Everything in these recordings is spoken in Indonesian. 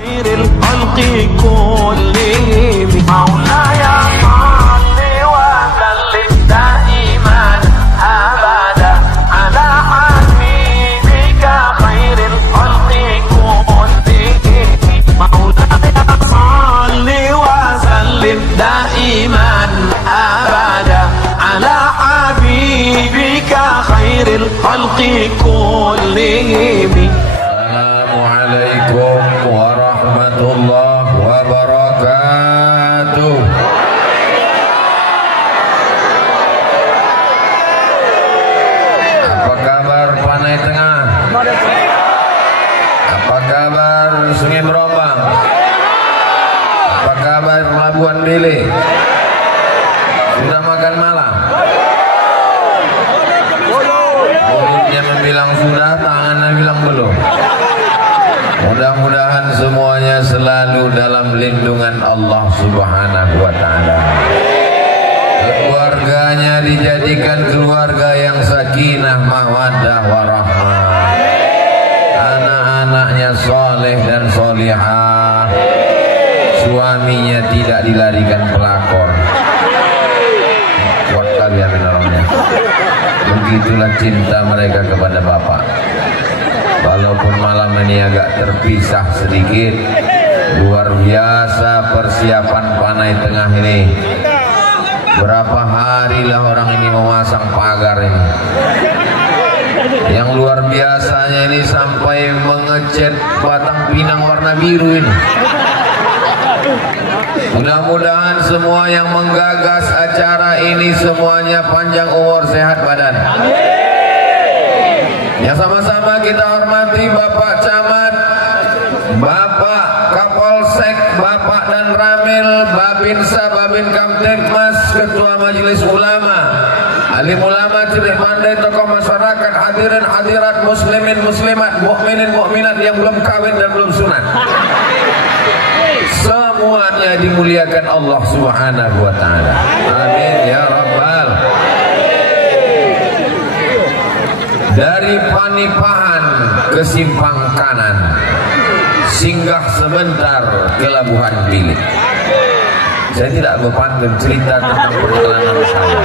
khairil khalqi kullihim. Maulaya salli wa sallim daiman abada ala habibika khairil khalqi kullihim. Maulaya salli wa sallim daiman abada ala habibika khairil khalqi kullihim. Assalamualaikum warahmatullahi wabarakatuh. Apa kabar Panai Tengah? Apa kabar Sungai Berombang? Apa kabar Labuan Bilik? Sudah makan malam? Mulutnya membilang sudah, tangannya bilang belum. Mudah-mudahan semuanya selalu dalam lindungan Allah Subhanahu wa ta'ala. Keluarganya dijadikan keluarga yang sakinah, mawaddah, warahmah. Anak-anaknya soleh dan solihah. Suaminya tidak dilarikan pelakor. Kuat kali ya menolongnya. Begitulah cinta mereka kepada bapak. Walaupun malam ini agak terpisah sedikit, luar biasa persiapan Panai Tengah ini. Berapa hari lah orang ini memasang pagar ini. Yang luar biasanya ini sampai mengecat batang pinang warna biru ini. Mudah-mudahan semua yang menggagas acara ini semuanya panjang umur, sehat badan. Ya, sama-sama kita hormati Bapak Camat, Bapak Kapolsek, Bapak dan Ramil, Babinsa, Babin Kamtibmas, Ketua Majelis Ulama, alim ulama, cilik pandai, tokoh masyarakat, hadirin hadirat, muslimin muslimat, mukminin mukminat yang belum kawin dan belum sunat. Semuanya dimuliakan Allah Subhanahu wa ta'ala. Amin ya rabbal. Dari Panipahan ke Simpang Kanan, singgah sebentar ke Labuan Bilik. Saya tidak berpantun cerita tentang perjalanan saya.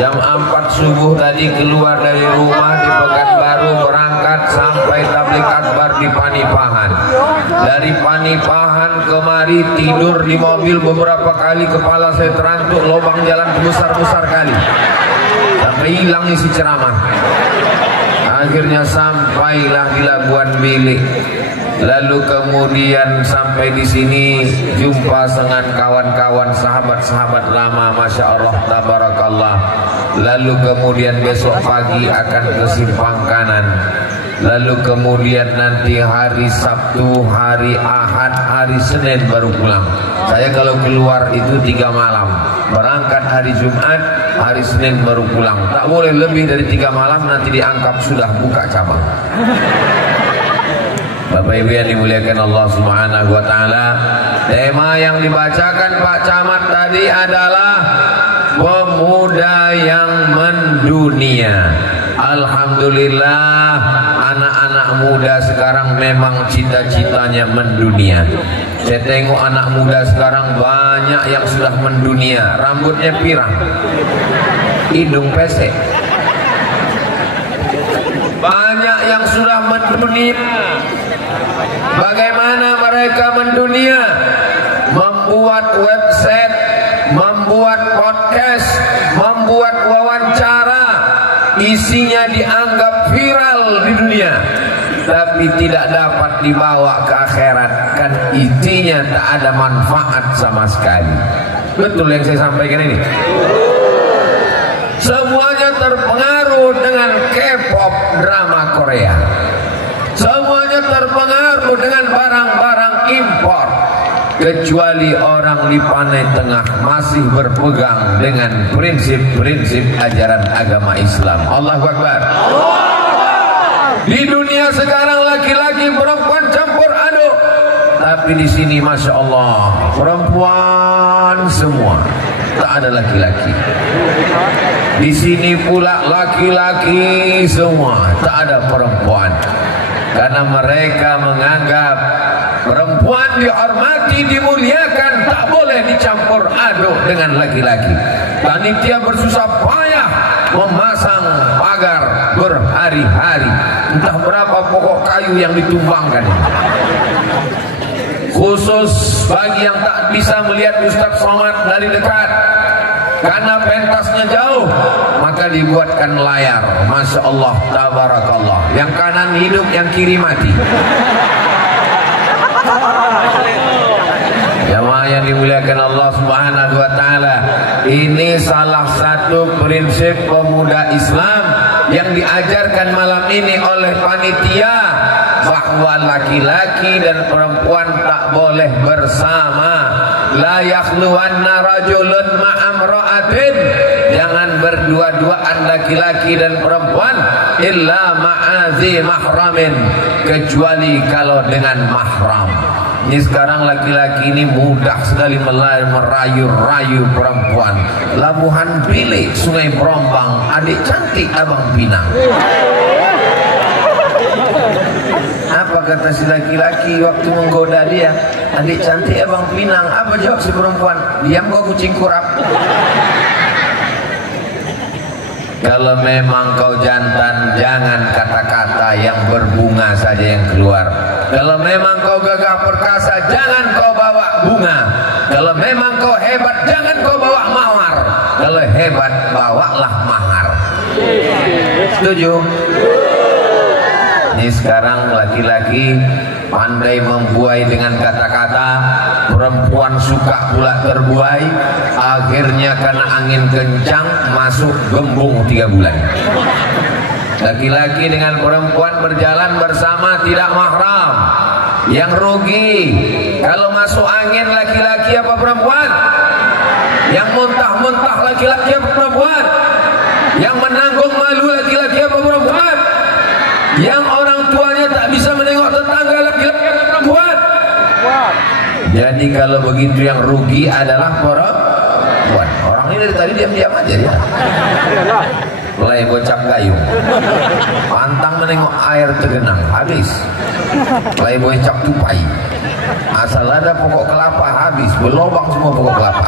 Jam 4 subuh tadi keluar dari rumah di Pekanbaru, berangkat sampai tablik akbar di Panipahan. Dari Panipahan kemari tidur di mobil beberapa kali, kepala saya terantuk, lubang jalan besar-besar kali. Sampai hilang isi ceramah. Akhirnya sampailah di Labuan Bilik. Lalu kemudian sampai di sini jumpa dengan kawan-kawan sahabat-sahabat lama, masya Allah, tabarakallah. Lalu kemudian besok pagi akan ke Simpang Kanan. Lalu kemudian nanti hari Sabtu, hari Ahad, hari Senin baru pulang. Saya kalau keluar itu 3 malam. Berangkat hari Jumat, hari Senin baru pulang. Tak boleh lebih dari 3 malam, nanti dianggap sudah buka cabang. Bapak Ibu yang dimuliakan Allah Subhanahu wa ta'ala, tema yang dibacakan Pak Camat tadi adalah pemuda yang mendunia. Alhamdulillah, anak-anak muda sekarang memang cita-citanya mendunia. Saya tengok anak muda sekarang banyak yang sudah mendunia. Rambutnya pirang, hidung pesek. Banyak yang sudah mendunia. Bagaimana mereka mendunia? Membuat website, membuat podcast, membuat wawancara, isinya dianggap viral di dunia, tapi tidak dapat dibawa ke akhirat. Kan intinya tak ada manfaat sama sekali. Betul yang saya sampaikan ini? Semuanya terpengaruh dengan K-pop drama Korea. Semuanya terpengaruh dengan barang-barang impor. Kecuali orang di Panai Tengah masih berpegang dengan prinsip-prinsip ajaran agama Islam. Allahu Akbar. Di dunia sekarang laki-laki perempuan campur aduk, tapi di sini masya Allah perempuan semua, tak ada laki-laki. Di sini pula laki-laki semua, tak ada perempuan. karena mereka menganggap perempuan dihormati, dimuliakan, tak boleh dicampur aduk dengan laki-laki. Panitia bersusah payah memasang pagar berhari-hari, entah berapa pokok kayu yang ditumbangkan. Khusus bagi yang tak bisa melihat Ustaz Somad dari dekat karena pentasnya jauh, maka dibuatkan layar. Masya Allah, tabarakallah. Yang kanan hidup, yang kiri mati. Jamaah yang dimuliakan Allah Subhanahu wa taala, ini salah satu prinsip pemuda Islam yang diajarkan malam ini oleh panitia, bahwa laki-laki dan perempuan tak boleh bersama. La yakhluwanna rajulun ma'amra'atin, jangan berdua-duaan laki-laki dan perempuan illa ma'azi mahramin, kecuali kalau dengan mahram. Ini sekarang laki-laki ini mudah sekali merayu-rayu perempuan. Labuhan Bilik, Sungai Berombang, adik cantik Abang Pinang. Apa kata si laki-laki waktu menggoda dia? Adik cantik Abang Pinang. Apa jawab si perempuan? Diam kau kucing kurap. Kalau memang kau jantan, jangan kata-kata yang berbunga saja yang keluar. Kalau memang kau gagah perkasa, jangan kau bawa bunga. Kalau memang kau hebat, jangan kau bawa mawar. Kalau hebat, bawalah mahar. Setuju? Ini sekarang laki-laki pandai membuai dengan kata-kata, perempuan suka pula terbuai. Akhirnya karena angin kencang masuk gembung 3 bulan. Laki-laki dengan perempuan berjalan bersama tidak mahram. Yang rugi kalau masuk angin laki-laki apa perempuan? Yang muntah-muntah laki-laki apa perempuan? Yang menanggung malu laki-laki apa perempuan? Yang orang tuanya tak bisa menengok tetangga laki-laki apa perempuan? Jadi kalau begitu yang rugi adalah perempuan. Orang ini dari tadi diam-diam aja ya. Mulai bocap gayung, pantang menengok air tergenang, habis. Mulai bocap tupai, asal ada pokok kelapa habis, berlobang semua pokok kelapa.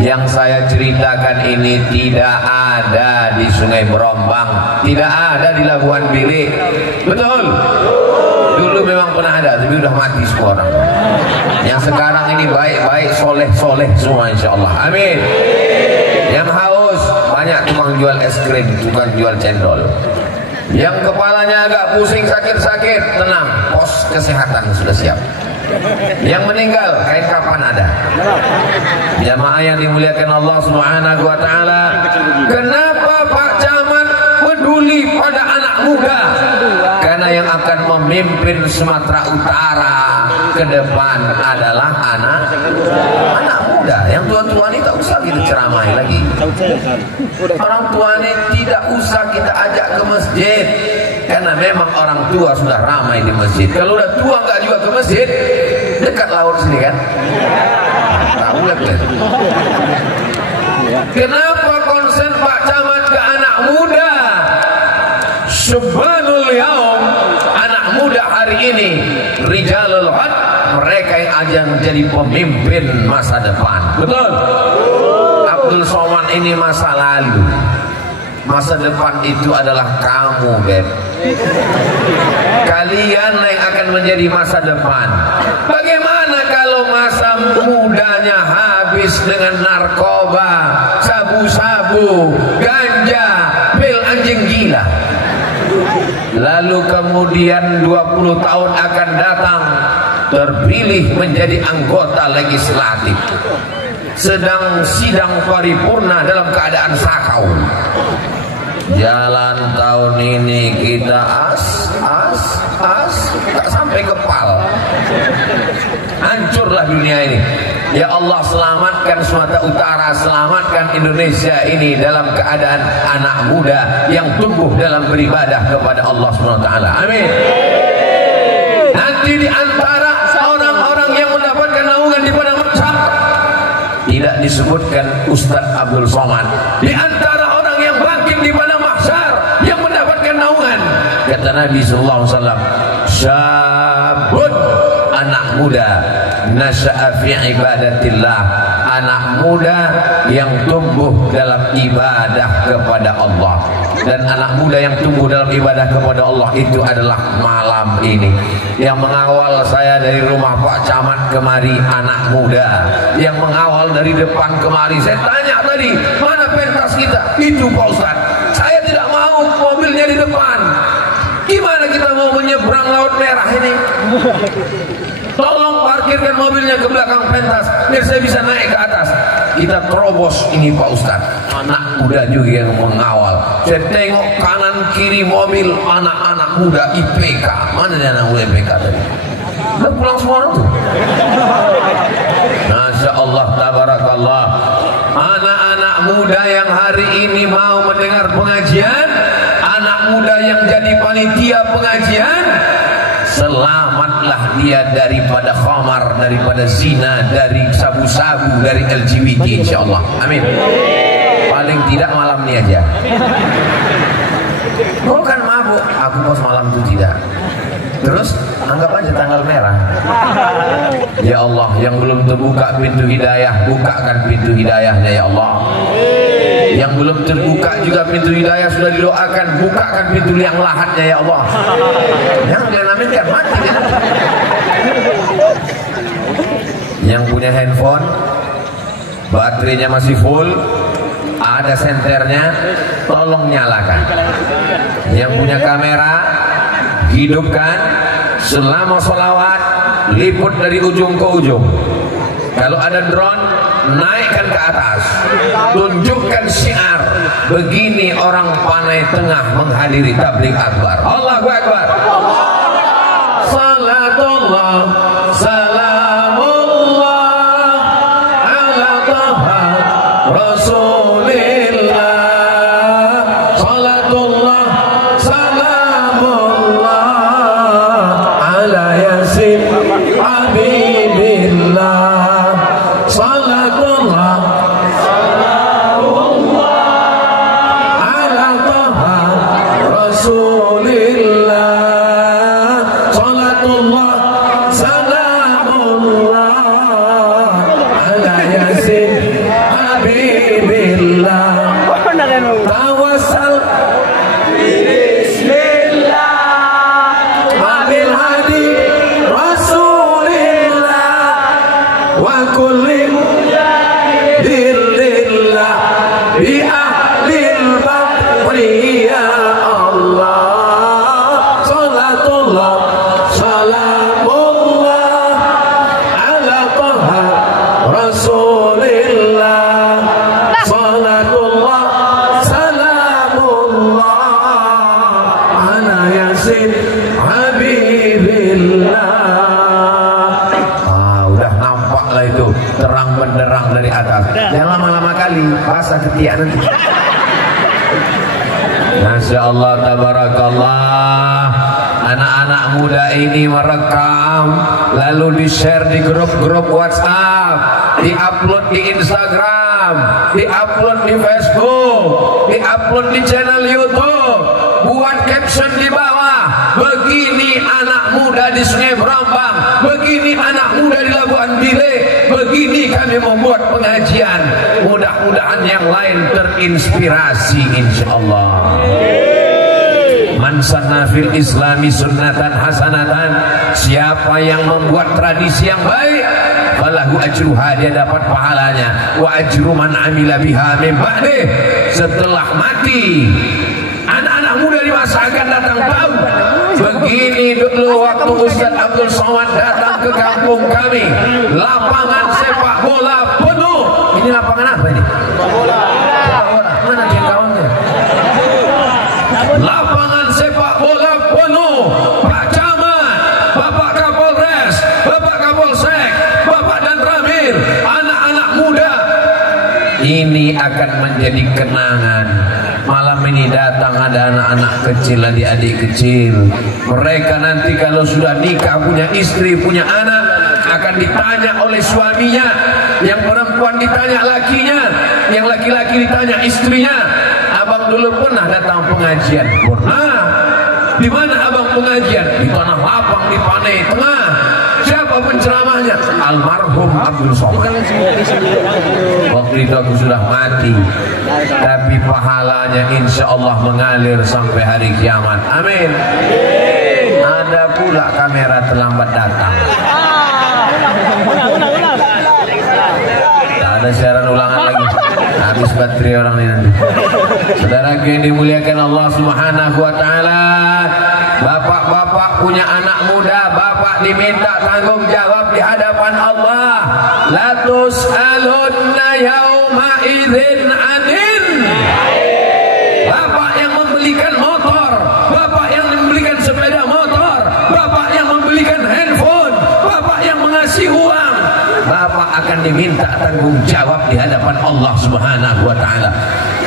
Yang saya ceritakan ini tidak ada di Sungai Berombang, tidak ada di Labuhan Bilik. Betul? Dulu memang pernah ada, tapi udah mati semua orang. Yang sekarang ini baik-baik, soleh-soleh semua insyaallah. Amin. Yang haus, banyak tukang jual es krim, tukang jual cendol. Yang kepalanya agak pusing, sakit-sakit, tenang, pos kesehatan sudah siap. Yang meninggal, kain kapan ada. Jamaah yang dimuliakan Allah Subhanahu wa taala, kenapa Pak Camat peduli pada anak muda? Karena yang akan memimpin Sumatera Utara ke depan adalah anak muda. Yang tua-tua ini tak usah kita ceramai lagi. Orang tua ini tidak usah kita ajak ke masjid, karena memang orang tua sudah ramai di masjid. Kalau udah tua nggak juga ke masjid, dekat laut sini kan? Tahu lah. Kenapa konsen Pak Camat ke anak muda? Subhanul yaum, anak muda hari ini rijalul had, mereka yang akan menjadi pemimpin masa depan. Betul? Abdul Somad ini masa lalu. Masa depan itu adalah kamu, Beb. Kalian yang akan menjadi masa depan. Bagaimana kalau masa mudanya habis dengan narkoba, sabu-sabu, ganja, pil anjing gila? Lalu kemudian 20 tahun akan datang, terpilih menjadi anggota legislatif, sedang sidang paripurna dalam keadaan sakau. Jalan tahun ini kita tak sampai kepal. Hancurlah dunia ini. Ya Allah, selamatkan Sumatera Utara, selamatkan Indonesia ini dalam keadaan anak muda yang tumbuh dalam beribadah kepada Allah SWT. Amin. Nanti di antara orang-orang yang mendapatkan naungan di padang mahsyar tidak disebutkan Ustadz Abdul Somad. Di antara orang yang bangkit di padang mahsyar yang mendapatkan naungan Kata Nabi sallallahu alaihi wasallam, syabun, anak muda, nasya'a fi ibadatillah, anak muda yang tumbuh dalam ibadah kepada Allah. Dan anak muda yang tumbuh dalam ibadah kepada Allah itu adalah malam ini. Yang mengawal saya dari rumah Pak Camat kemari anak muda, yang mengawal dari depan kemari. Saya tanya tadi, mana pentas kita? Itu Pak Ustaz. Saya tidak mau mobilnya di depan. Gimana kita mau menyeberang Laut Merah ini? Tolong parkirkan mobilnya ke belakang pentas biar saya bisa naik ke atas. Kita terobos ini Pak Ustaz. Anak muda juga yang mengawal. Saya tengok kanan kiri mobil anak-anak muda IPK. Mana dia anak muda IPK tadi? Udah pulang semua orang tuh. Masya Allah, tabarakallah. Anak-anak muda yang hari ini mau mendengar pengajian, anak muda yang jadi panitia pengajian, selamatlah dia daripada khamar, daripada zina, dari sabu-sabu, dari LGBT insyaallah. Amin. Paling tidak malam ini aja. Bukan mabuk, aku bos malam itu tidak. Terus anggap aja tanggal merah. Ya Allah, yang belum terbuka pintu hidayah, bukakan pintu hidayahnya ya Allah. Yang belum terbuka juga pintu hidayah sudah didoakan, bukakan pintu liang lahatnya ya Allah. Yang kalian amin kan mati kan? Yang punya handphone baterainya masih full, ada senternya, tolong nyalakan. Yang punya kamera, hidupkan selama sholawat, liput dari ujung ke ujung. Kalau ada drone, naikkan ke atas, tunjukkan syiar. Begini orang Panai Tengah menghadiri tabligh akbar. Allahu akbar. Salatullah salamullah ala taha rasulillah. Salatullah salamullah ala yasin habibillah. Salatullah salamullah ala taha rasulillah. Salatullah salamullah ala yasin habibillah. Tawassal bismillah wabil hadi rasulillah wa kulli mujahidillah bi ahlil badri ya Allah. Salatullah salamullah ala taha rasulillah. Salatullah salamullah ala yasin habibillah. Udah nampak lah itu terang benderang dari atas. Jangan lama-lama kali basah ketiak nanti. Masya Allah, tabarakallah. Anak-anak muda ini merekam, lalu di-share di grup-grup WhatsApp, di-upload di Instagram, di-upload di Facebook, di-upload di channel YouTube. Buat caption di bawah, begini anak muda di Sungai Brambang, begini anak muda di Labuan Bilik, begini kami membuat pengajian. Mudah-mudahan yang lain terinspirasi insyaallah. Man sanna fil islami sunnatan hasanatan, siapa yang membuat tradisi yang baik, falahu ajruha, dia dapat pahalanya, wa ajru man amila biha min ba'dih, setelah mati. Anak-anak muda di masa akan datang tahu. Begini dulu waktu Ustaz Abdul Somad datang ke kampung kami, lapangan sepak bola penuh. Ini lapangan apa ini? Sepak bola. Mana dia kawannya? Lapangan sepak bola penuh. Pak Camat, Bapak Kapolres, Bapak Kapolsek, Bapak dan Ramil, anak-anak muda. Ini akan menjadi kenangan. Malam ini datang ada anak-anak kecil, adik-adik kecil. Mereka nanti kalau sudah nikah, punya istri, punya anak, akan ditanya oleh suaminya. Yang perempuan ditanya lakinya, yang laki-laki ditanya istrinya. Abang dulu pernah datang pengajian? Pernah. Di mana abang pengajian? Di tanah lapang di Panai Tengah. Siapa penceramahnya? Almarhum Abdul Somad. Waktu itu aku sudah mati, tapi pahalanya insya Allah mengalir sampai hari kiamat. Amin. Ada pula kamera terlambat datang. Tak ada siaran ulangan lagi. Habis baterai orang ini nanti. Saudara yang dimuliakan Allah Subhanahu wa taala, bapak-bapak punya anak muda, bapak diminta tanggung jawab di hadapan Allah. La tus'alunna yauma idzin 'anil. Bapak yang membelikan motor, bapak yang membelikan sepeda motor, bapak yang membelikan handphone, bapak yang mengasih uang, bapak akan diminta tanggung jawab di hadapan Allah Subhanahu wa taala.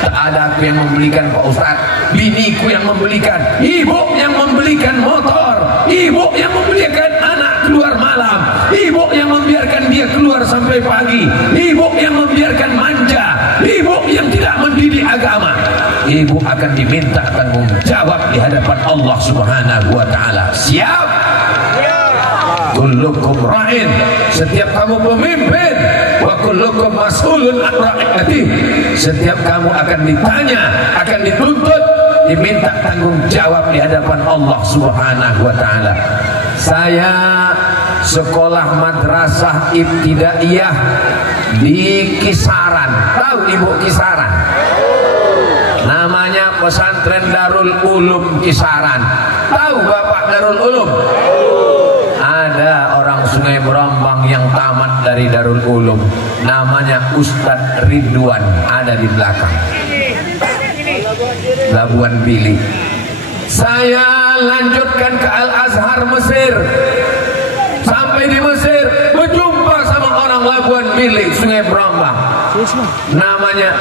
Tak ada aku yang membelikan Pak Ustaz, biniku yang membelikan, ibu yang membelikan motor, ibu yang membelikan anak keluar malam, ibu yang membiarkan dia keluar sampai pagi, ibu yang membiarkan manja, ibu yang tidak mendidik agama. Ibu akan diminta tanggung jawab di hadapan Allah Subhanahu wa taala. Siap? Kullukum ra'in, setiap kamu pemimpin, wa kullukum mas'ulun an ra'iyatihi, setiap kamu akan ditanya, akan dituntut, diminta tanggung jawab di hadapan Allah Subhanahu wa taala. Saya sekolah madrasah ibtidaiyah di Kisaran. Tahu Ibu Kisaran? Namanya pesantren Darul Ulum Kisaran. Tahu Bapak Darul Ulum? Ada orang Sungai Berombang yang tamat dari Darul Ulum, namanya Ustadz Ridwan, ada di belakang Labuan Bili. Saya lanjutkan ke Al-Azhar Mesir. Sampai di Mesir berjumpa sama orang Labuan Bili, Sungai Berombang, namanya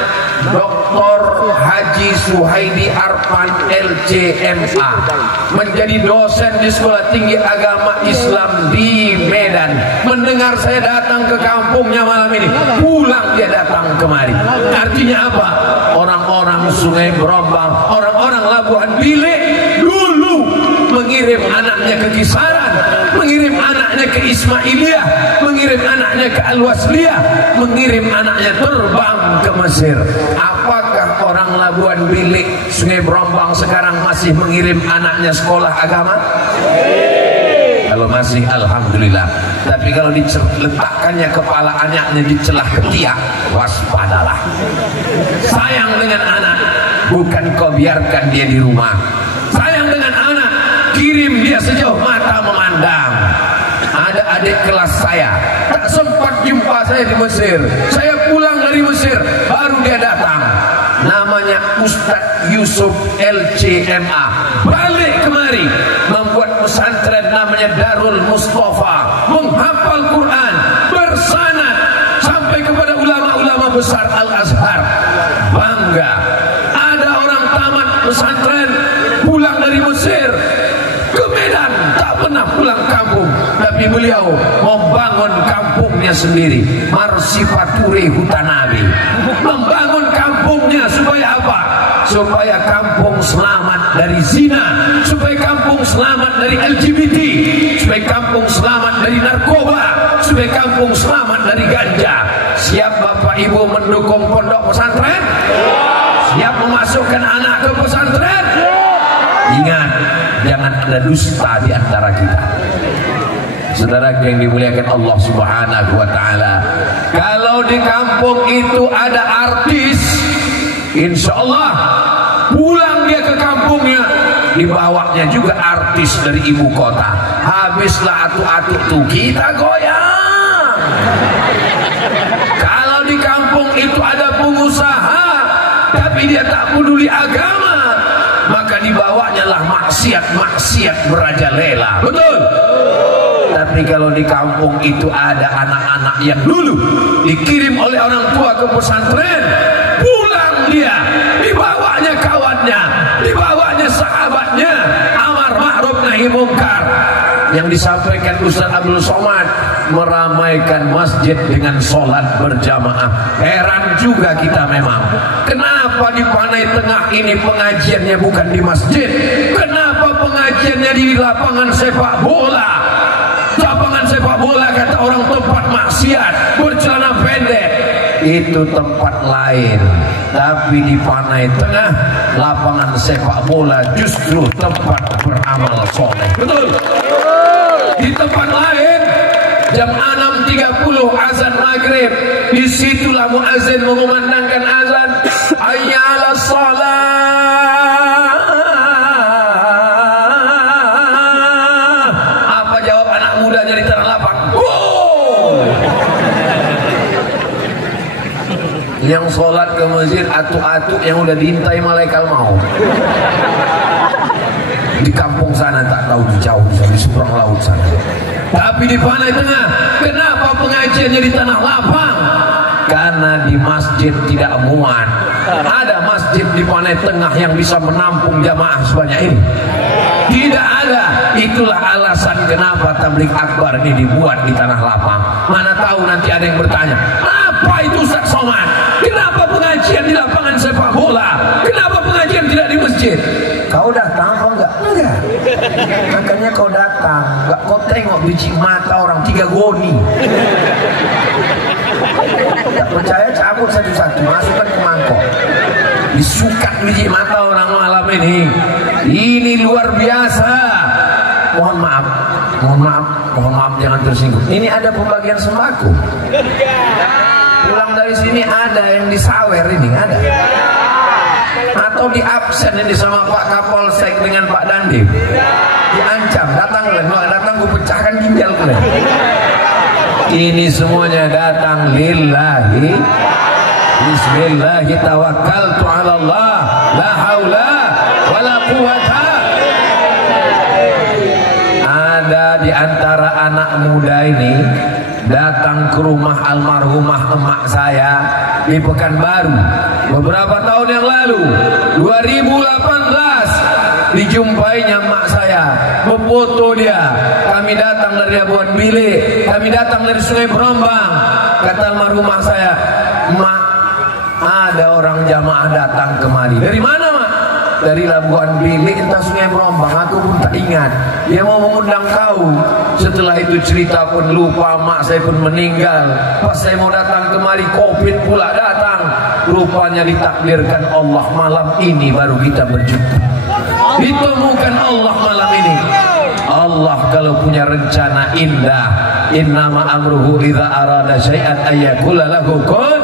Dr. Haji Suhaidi Arfan LCMA, menjadi dosen di Sekolah Tinggi Agama Islam di Medan. Mendengar saya datang ke kampungnya malam ini, pulang dia datang kemari. Artinya apa? Orang-orang Sungai Berombang, orang-orang Labuan Bili dulu mengirim anaknya ke Kisaran, mengirim anaknya ke Ismailiyah, mengirim anaknya ke Al-Wasliyah, mengirim anaknya terbang ke Mesir. Apakah orang Labuan Bili, Sungai Berombang sekarang masih mengirim anaknya sekolah agama? Kalau masih, alhamdulillah. Tapi kalau diletakkannya kepala anaknya di celah ketiak, waspadalah. Sayang dengan anak, bukan kau biarkan dia di rumah. Sayang dengan anak, kirim dia sejauh mata memandang. Ada adik kelas saya, tak sempat jumpa saya di Mesir. Saya pulang dari Mesir, baru dia datang. Namanya Ustadz Yusuf LCMA. Balik kemari, membuat pesantren namanya Darul Mustafa, menghafal Quran, bersanad sampai kepada ulama-ulama besar Al-Azhar. Bangga. Ada orang tamat pesantren, pulang dari Mesir ke Medan, tak pernah pulang kampung, tapi beliau membangun kampungnya sendiri, Marsipature Hutanabi, membangun kampungnya supaya apa? Supaya kampung selamat dari zina, supaya kampung selamat dari LGBT, supaya kampung selamat dari narkoba, supaya kampung selamat dari ganja. Siap Bapak Ibu mendukung pondok pesantren? Siap memasukkan anak ke pesantren? Ingat, jangan ada dusta di antara kita. Saudara yang dimuliakan Allah Subhanahu wa taala, kalau di kampung itu ada artis, insya Allah pulang dia ke kampungnya, dibawanya juga artis dari ibu kota. Habislah atu-atu tuh, kita goyang. Kalau di kampung itu ada pengusaha, tapi dia tak peduli agama, maka dibawanya lah maksiat merajalela. Betul? Tapi kalau di kampung itu ada anak-anak yang dulu dikirim oleh orang tua ke pesantren, pulang dia, dibawanya kawannya, dibawanya sahabatnya, amar ma'ruf nahi mungkar. Yang disampaikan Ustaz Abdul Somad, meramaikan masjid dengan sholat berjamaah. Heran juga kita memang, kenapa di Panai Tengah ini pengajiannya bukan di masjid? Kenapa pengajiannya di lapangan sepak bola? Lapangan sepak bola kata orang tempat maksiat, bercelana pendek. Itu tempat lain. Tapi di Panai Tengah, lapangan sepak bola justru tempat beramal soleh. Betul? Di tempat lain, jam 6.30 azan maghrib, disitulah muazin mengumandangkan azan, hayya 'alas shalah. Apa jawab anak mudanya di tanah lapang? Yang sholat ke masjid atuk-atuk yang udah diintai malaikat maut. Di kampung sana tak tahu, di jauh di seberang laut sana. Tapi di Panai Tengah, kenapa pengajiannya di tanah lapang? Karena di masjid tidak muat. Ada masjid di Panai Tengah yang bisa menampung jamaah sebanyak ini? Tidak ada. Itulah alasan kenapa tabligh akbar ini dibuat di tanah lapang. Mana tahu nanti ada yang bertanya, apa itu Ustaz Somad? Kenapa pengajian di lapangan sepak bola? Kenapa pengajian tidak di masjid? Kau datang apa enggak? Enggak. Makanya kau datang, enggak kau tengok biji mata orang 3 goni. Tak percaya cabut satu-satu, masukkan ke mangkok. Disukat biji mata orang malam ini. Ini luar biasa. Mohon maaf, jangan tersinggung. Ini ada pembagian sembako. Pulang dari sini ada yang disawer ini, ada. Atau di absen ini sama Pak Kapolsek dengan Pak Dandim. Diancam, datang gue pecahkan ginjal kalian. Ini semuanya datang lillahi. Bismillahi tawakkaltu ala Allah, la haula wala quwata. Ada di antara anak muda ini datang ke rumah almarhumah emak saya di Pekanbaru beberapa tahun yang lalu, 2018. Dijumpainya emak saya, memfoto dia. Kami datang dari Labuan Bilik, kami datang dari Sungai Berombang. Kata almarhumah saya, "Mak, ada orang jamaah datang kemari." Dari mana, Mak? Dari Labuan Bilik, entah Sungai Berombang, aku pun tak ingat. Dia mau mengundang kau. Setelah itu cerita pun lupa, mak saya pun meninggal. Pas saya mau datang kemari, Covid pula datang. Rupanya ditakdirkan Allah malam ini baru kita berjumpa. Ditemukan Allah malam ini. Allah kalau punya rencana indah, innama amruhu idza arada syai'an ayyakula lahu kun.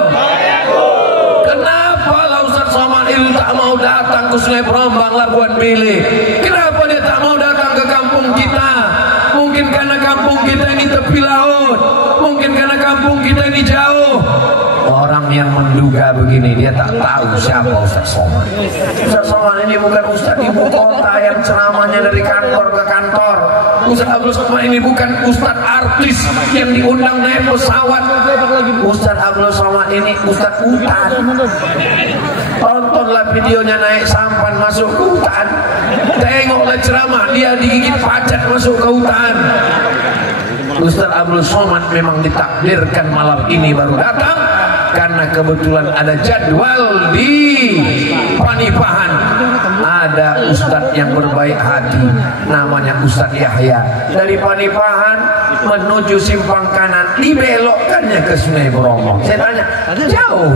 Kenapa Ustaz Somad itu tak mau datang ke Sungai Berombang, Labuan Bilik? Kenapa dia tak mau datang ke kampung kita? Mungkin karena kampung kita ini tepi laut, mungkin karena kampung kita ini jauh. Orang yang menduga begini, dia tak tahu siapa Ustaz Somad. Ustaz Somad ini bukan Ustaz ibu kota yang ceramahnya dari kantor ke kantor. Ustaz Abdul Somad ini bukan Ustaz artis yang diundang naik pesawat. Ustaz Abdul Somad ini Ustaz hutan. Tontonlah videonya naik sampan masuk ke hutan. Tengoklah ceramah dia digigit pacat masuk ke hutan. Ustaz Abdul Somad memang ditakdirkan malam ini baru datang karena kebetulan ada jadwal di Panipahan. Ada Ustaz yang berbaik hati, namanya Ustaz Yahya. Dari Panipahan menuju simpang kanan, dibelokkannya ke Sungai Berombong. Saya tanya, jauh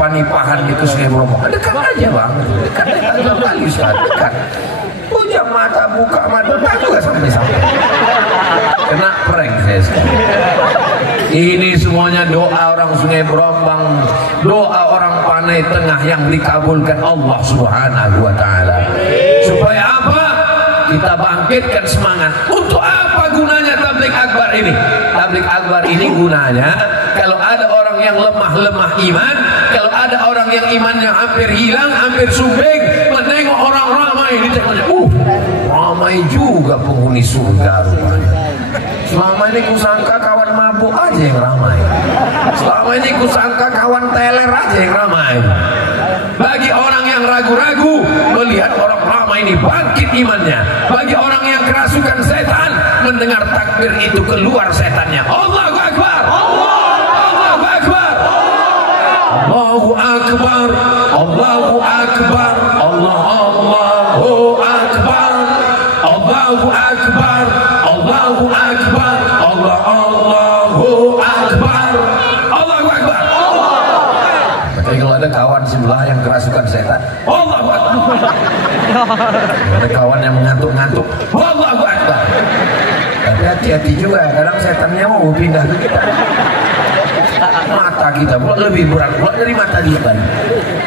Panipahan itu Sungai Berombong? Dekat aja bang, dekat kali Ustaz, dekat. Pujam mata, buka mata, tak juga sampai-sampai. Kena prank saya sekarang. Ini semuanya doa orang Sungai Berombang, doa orang Panai Tengah yang dikabulkan Allah Subhanahu wa Ta'ala. Supaya apa? Kita bangkitkan semangat. Untuk apa gunanya tabligh akbar ini? Tabligh akbar ini gunanya kalau ada orang yang lemah iman, kalau ada orang yang imannya hampir hilang, hampir sumbing, menengok orang ramai di tengahnya. Ramai juga penghuni surga rupanya. Selama ini kusangka kawan mabuk aja yang ramai. Selama ini kusangka kawan teler aja yang ramai. Bagi orang yang ragu-ragu melihat orang ramai ini bangkit imannya. Bagi orang yang kerasukan setan mendengar takbir itu keluar setannya. Allahu Akbar, Allahu Akbar, Allahu Akbar, Allahu Akbar, Allahu Akbar, kerasukan setan. Allahu Akbar. Ada kawan yang mengantuk-ngantuk. Allahu Akbar. Tapi hati-hati juga, kadang setannya mau pindah ke kita. Mata kita pula lebih berat pula dari mata dia tadi.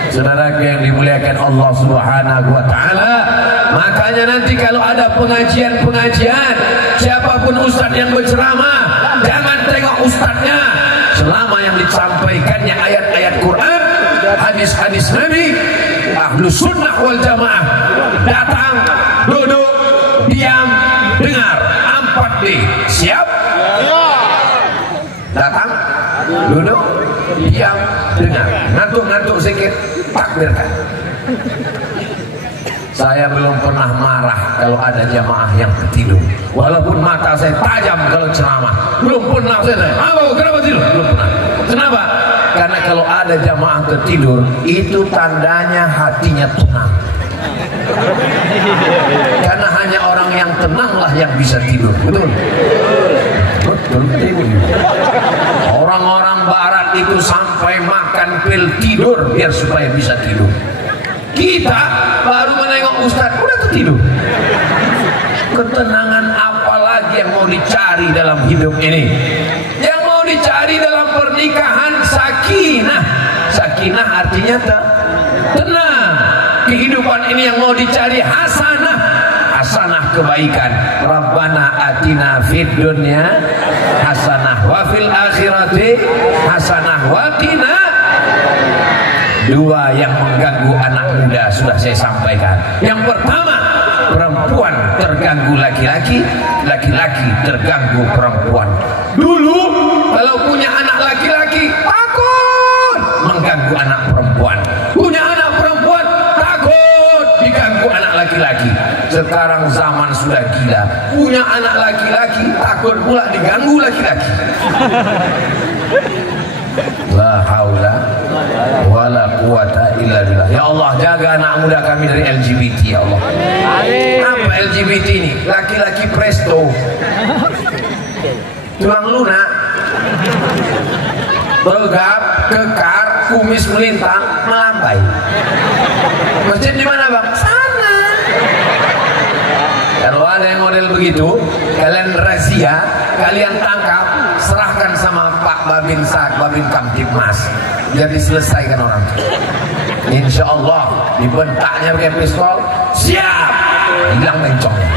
Saudara yang dimuliakan Allah Subhanahu wa taala, makanya nanti kalau ada pengajian-pengajian, siapapun ustaz yang berceramah, jangan tengok ustaznya, selama yang disampaikannya ayat-ayat Quran, hadis-hadis Nabi, Ahlus Sunnah wal Jamaah. Datang, duduk, diam, dengar. 4D. Siap? Datang, duduk, diam, dengar. Ngantuk-ngantuk sedikit, takbirkan. Saya belum pernah marah kalau ada jamaah yang tertidur. Walaupun mata saya tajam kalau ceramah, belum pernah saya. Kenapa tidur? Belum pernah. Kenapa? Karena kalau ada jamaah tertidur, itu tandanya hatinya tenang. Karena hanya orang yang tenanglah yang bisa tidur. Betul? Betul. Orang-orang barat itu sampai makan pil tidur biar supaya bisa tidur. Kita baru menengok ustaz udah tertidur. Ketenangan apa lagi yang mau dicari dalam hidup ini? Yang mau dicari dalam pernikahan sakinah. Sakinah artinya tenang. Kehidupan ini yang mau dicari hasanah. Hasanah kebaikan. Rabbana atina fid dunya hasanah wa fil akhirati hasanah wa qina. Dua yang mengganggu anak muda sudah saya sampaikan. Yang pertama, perempuan terganggu laki-laki, laki-laki terganggu perempuan. Dulu kalau punya anak laki-laki takut mengganggu anak perempuan. Punya anak perempuan takut diganggu anak laki-laki. Sekarang zaman sudah gila. Punya anak laki-laki takut pula diganggu laki-laki. La haula wala quwata illa billah. Ya Allah, jaga anak muda kami dari LGBT ya Allah. Apa LGBT ini? Laki-laki presto, tulang lunak, tegap, kekar, kumis melintang, melambai. Masjid di mana bang? Sana. Kalau ada yang model begitu, kalian razia, kalian tangkap, serahkan sama Pak Babin Sak, Babin Kamtibmas, biar diselesaikan orang. Insya Allah dibentaknya pakai pistol, siap, hilang bencongnya.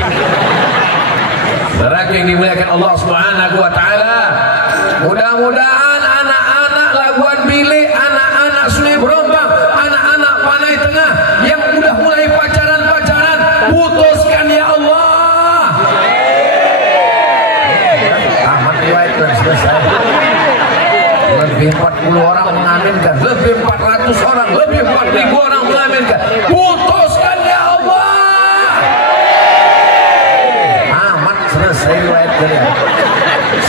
Saudara yang dimuliakan Allah Subhanahu wa taala, mudah-mudahan anak-anak Labuan Bilik, anak-anak Sungai Berombang, anak-anak Panai Tengah yang udah mulai pacaran-pacaran, putuskan ya Allah. Amat riwayat selesai. Lebih 40 orang mengaminkan, lebih 400 orang, lebih 4.000 orang mengaminkan. Putuskan ya Allah. Amat selesai riwayat dari.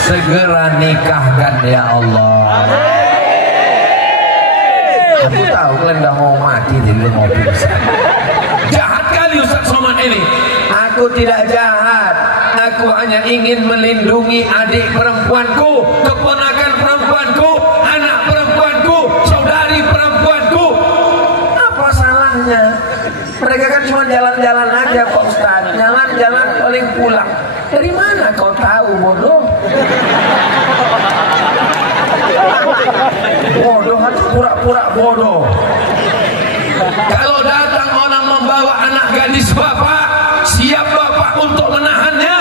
Segera nikahkan ya Allah. Aku tahu kalian udah mau mati, jadi lu mau pingsan. Jahat kali Ustaz Somad ini. Aku tidak jahat. Aku hanya ingin melindungi adik perempuanku, keponakan perempuanku, anak perempuanku, saudari perempuanku. Apa salahnya? Mereka kan cuma jalan-jalan aja Pak Ustaz. Jalan-jalan paling pulang. Dari mana kau tahu bodoh? Bodoh atau pura-pura bodoh. Kalau datang orang membawa anak gadis bapak, siap bapak untuk menahannya?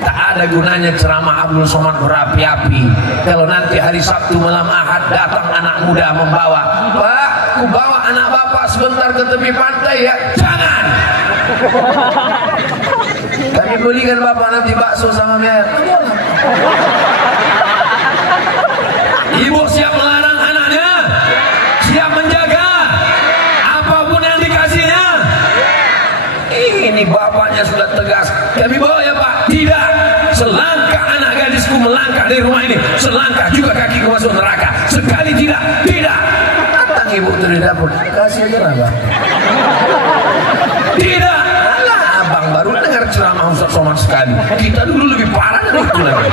Tak ada gunanya ceramah Abdul Somad berapi-api. Kalau nanti hari Sabtu malam Ahad datang anak muda membawa, Pak, aku bawa anak bapak sebentar ke tepi pantai ya. Jangan. Kami belikan bapak nanti bakso sama mie. Ibu siap melarang anaknya, siap menjaga apapun yang dikasihnya. Ini bapaknya sudah tegas. Kami bawa ya Pak. Tidak. Selangkah anak gadisku melangkah dari rumah ini, selangkah juga kakiku masuk neraka. Sekali tidak. Tidak. Datang ibu dari dapur. Kasih aja lah Bang. Tidak. Alah, abang baru dengar ceramah Ustaz Somad sekali. Kita dulu lebih parah dari itu lagi.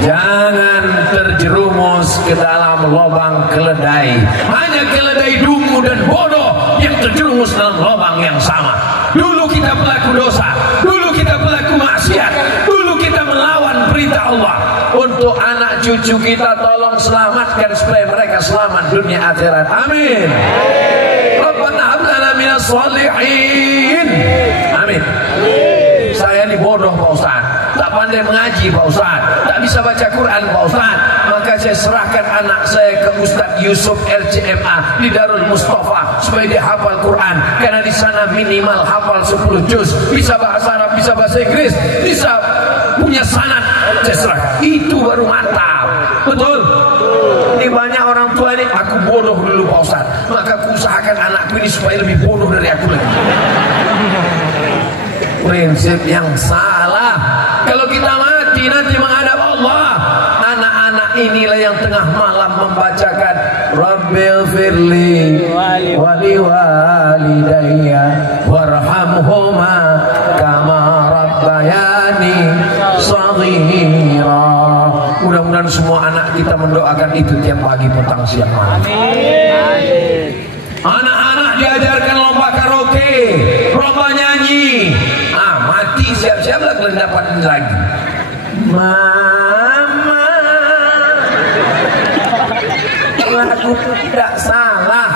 Jangan terjerumus ke dalam dalam lubang keledai. Hanya keledai dungu dan bodoh yang terjerumus dalam lubang yang sama. Dulu kita pelaku dosa, dulu kita pelaku maksiat, dulu kita melawan perintah Allah. Untuk anak cucu kita tolong selamatkan supaya mereka selamat dunia akhirat. Amin. Rabbana hab lana minas shalihin. Amin. Saya ini bodoh Pak Ustaz, tak pandai mengaji Pak Ustaz, tak bisa baca Quran Pak Ustaz. Maka saya serahkan anak saya ke Ustaz Yusuf RCMA di Darul Mustafa supaya dia hafal Quran. Karena di sana minimal hafal 10 juz, bisa bahasa Arab, bisa bahasa Inggris, bisa punya sanad. Saya serahkan. Itu baru mantap. Betul? Ini banyak orang tua ini, aku bodoh dulu Pak Ustaz, maka aku usahakan anakku ini supaya lebih bodoh dari aku lagi. Prinsip yang salah. Kalau kita mati nanti menghadap Allah, anak-anak inilah yang tengah malam membacakan Rabbil firli wali walidayya warhamhuma kama rabbayani shaghira. Mudah-mudahan semua anak kita mendoakan itu tiap pagi, petang, siang, malam. Anak-anak diajarkan lomba karaoke, lomba nyanyi. Mati siap-siaplah kalian dapat lagi. Mama, lagu tidak salah.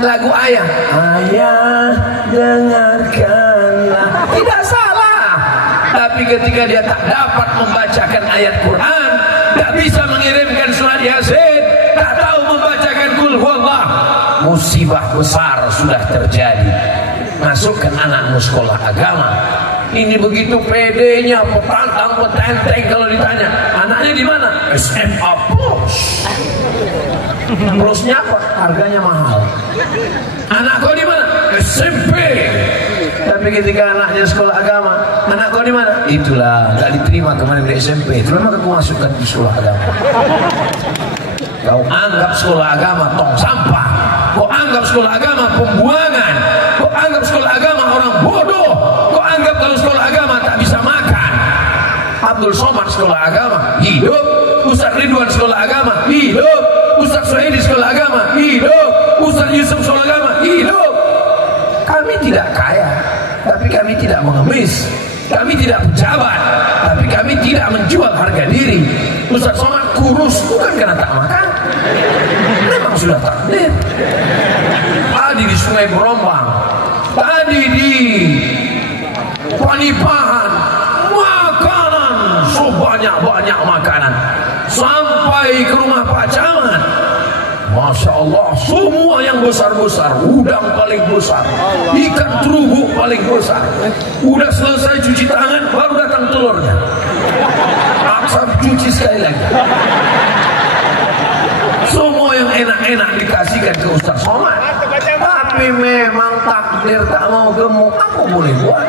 Lagu ayah, ayah dengarkanlah, tidak salah. Tapi ketika dia tak dapat membacakan ayat Quran, tak bisa mengirimkan surat Yasin, tak tahu membacakan Qul Huwallah, musibah besar sudah terjadi. Masukkan anakmu sekolah agama. Ini begitu pedenya, petantang, petenteng kalau ditanya, anaknya di mana? SMA Plus. Plusnya apa? Harganya mahal. Anak kau di mana? SMP. Tapi ketika anaknya sekolah agama, anak kau di mana? Itulah, gak diterima kemarin di SMP. Itulah maka kau masukkan di sekolah agama. Kau anggap sekolah agama tong sampah. Kau anggap sekolah agama pembuangan. Kau anggap sekolah agama orang bodoh. Kau anggap kalau sekolah agama tak bisa makan. Abdul Somad sekolah agama hidup. Ustaz Ridwan sekolah agama hidup. Ustaz Suhaidi sekolah agama hidup. Ustaz Yusuf sekolah agama hidup. Kami tidak kaya, tapi kami tidak mengemis. Kami tidak pejabat, tapi kami tidak menjual harga diri. Ustaz Somad kurus bukan karena tak makan, memang sudah takdir. Tadi di Sungai Berombang, tadi di Panipahan, makanan sebanyak-banyak makanan, sampai ke rumah Pak Camat. Masya Allah, semua yang besar-besar, udang paling besar, ikan terubuk paling besar. Udah selesai cuci tangan, baru datang telurnya. Paksa cuci sekali lagi. Semua yang enak-enak dikasihkan ke Ustaz Somad. Tapi memang takdir tak mau gemuk, apa boleh buat?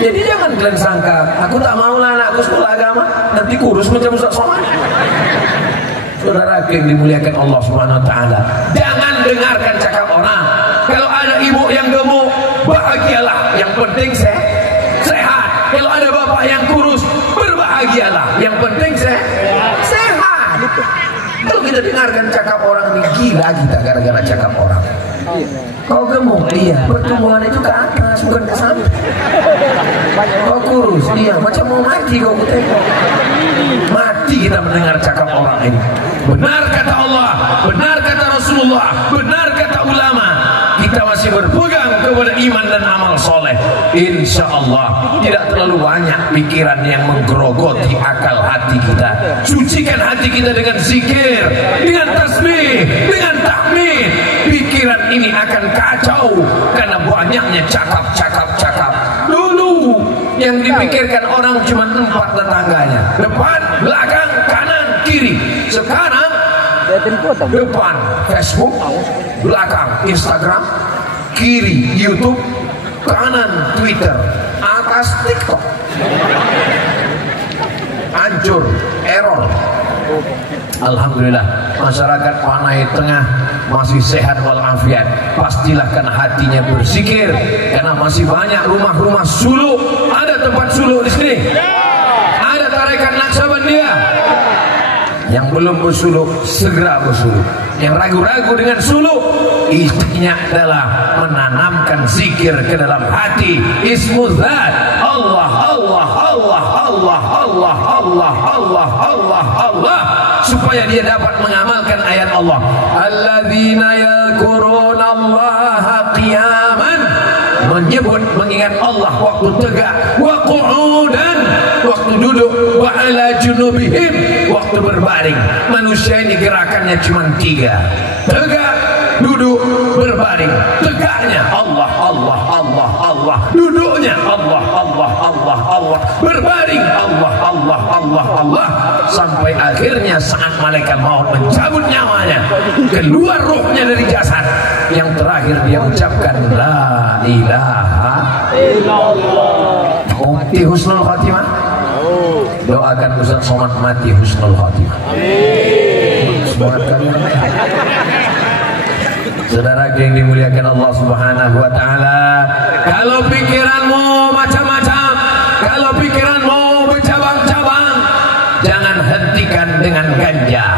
Jadi jangan kalian sangka, aku tak mau lah anakku sekolah agama, nanti kurus macam Ustaz Somad. Saudara yang dimuliakan Allah Subhanahu wa taala, jangan dengarkan cakap orang. Kalau ada ibu yang gemuk, bahagialah, yang penting sehat. Kalau ada bapak yang kurus, berbahagialah, yang penting sehat. Kalau kita dengarkan cakap orang, ini gila kita gara-gara cakap orang. Kau gemuk, iya, pertumbuhan itu ke atas bukan ke samping. Kau kurus, iya, macam mau mati kau tengok. Mati kita mendengar cakap orang ini. Benar kata Allah, benar kata Rasulullah, benar kata ulama. Kita masih berpegang kepada iman dan amal soleh. Insya Allah tidak terlalu banyak pikiran yang menggerogoti akal hati kita. Sucikan hati kita dengan zikir, dengan tasbih, dengan tahmid. Pikiran ini akan kacau karena banyaknya cakap. Dulu yang dipikirkan orang cuma 4 tetangganya, depan, belakang, kanan, kiri. Sekarang depan Facebook, belakang Instagram, kiri YouTube, kanan Twitter, atas TikTok. Hancur, error. Alhamdulillah masyarakat Panai Tengah masih sehat walafiat. Pastilah karena hatinya berzikir, karena masih banyak rumah-rumah suluk. Ada tempat suluk di sini, ada tarekat Naksabandia, Yang belum bersuluk segera bersuluk. Yang ragu-ragu dengan suluk, istrinya adalah menanamkan zikir ke dalam hati. Ismudzat Allah Allah Allah Allah Allah Allah Allah Allah Allah, supaya dia dapat mengamalkan ayat Allah. Alladzina yadhkuruna Allaha qiyaman, menyebut mengingat Allah waktu tegak, wa qu'udan waktu duduk, wa ala junubihim waktu berbaring. Manusia ini gerakannya cuma 3: tegak, duduk, berbaring. Tegaknya Allah Allah Allah Allah, duduknya Allah Allah Allah Allah, berbaring Allah Allah Allah Allah, sampai akhirnya saat malaikat maut mencabut nyawanya, keluar ruhnya dari jasad, yang terakhir dia ucapkan la ilaha illallah. Mati husnul khatimah. Doakan Ustaz Somad mati husnul khatimah. Semangat kalian. Saudara yang dimuliakan Allah Subhanahu wa taala, kalau pikiranmu macam-macam, kalau pikiranmu bercabang-cabang, jangan hentikan dengan ganja.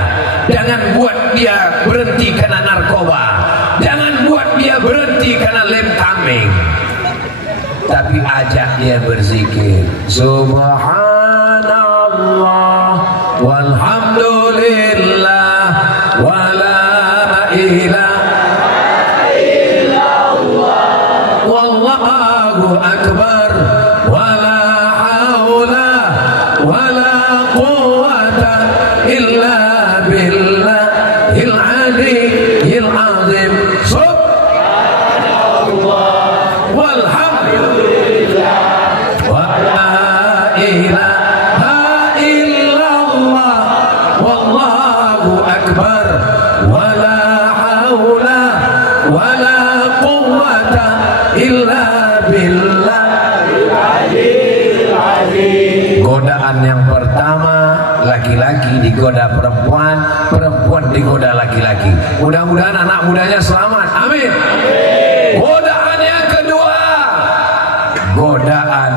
Jangan buat dia berhenti karena narkoba. Jangan buat dia berhenti karena lem kambing. Tapi ajak dia berzikir. Subhanallah walhamdulillah wala ilaha illallah wallahu akbar wala haula wala quwwata illa billahil aliyyil azim. Subhanallah walhamdulillah wala ilaha illallah wallahu akbar wala haula wala quwwata illa billahil aliyyil azim. Godaan yang pertama, laki-laki digoda perempuan, perempuan digoda laki-laki. Mudah-mudahan anak mudanya selamat. Amin. Godaan yang kedua, godaan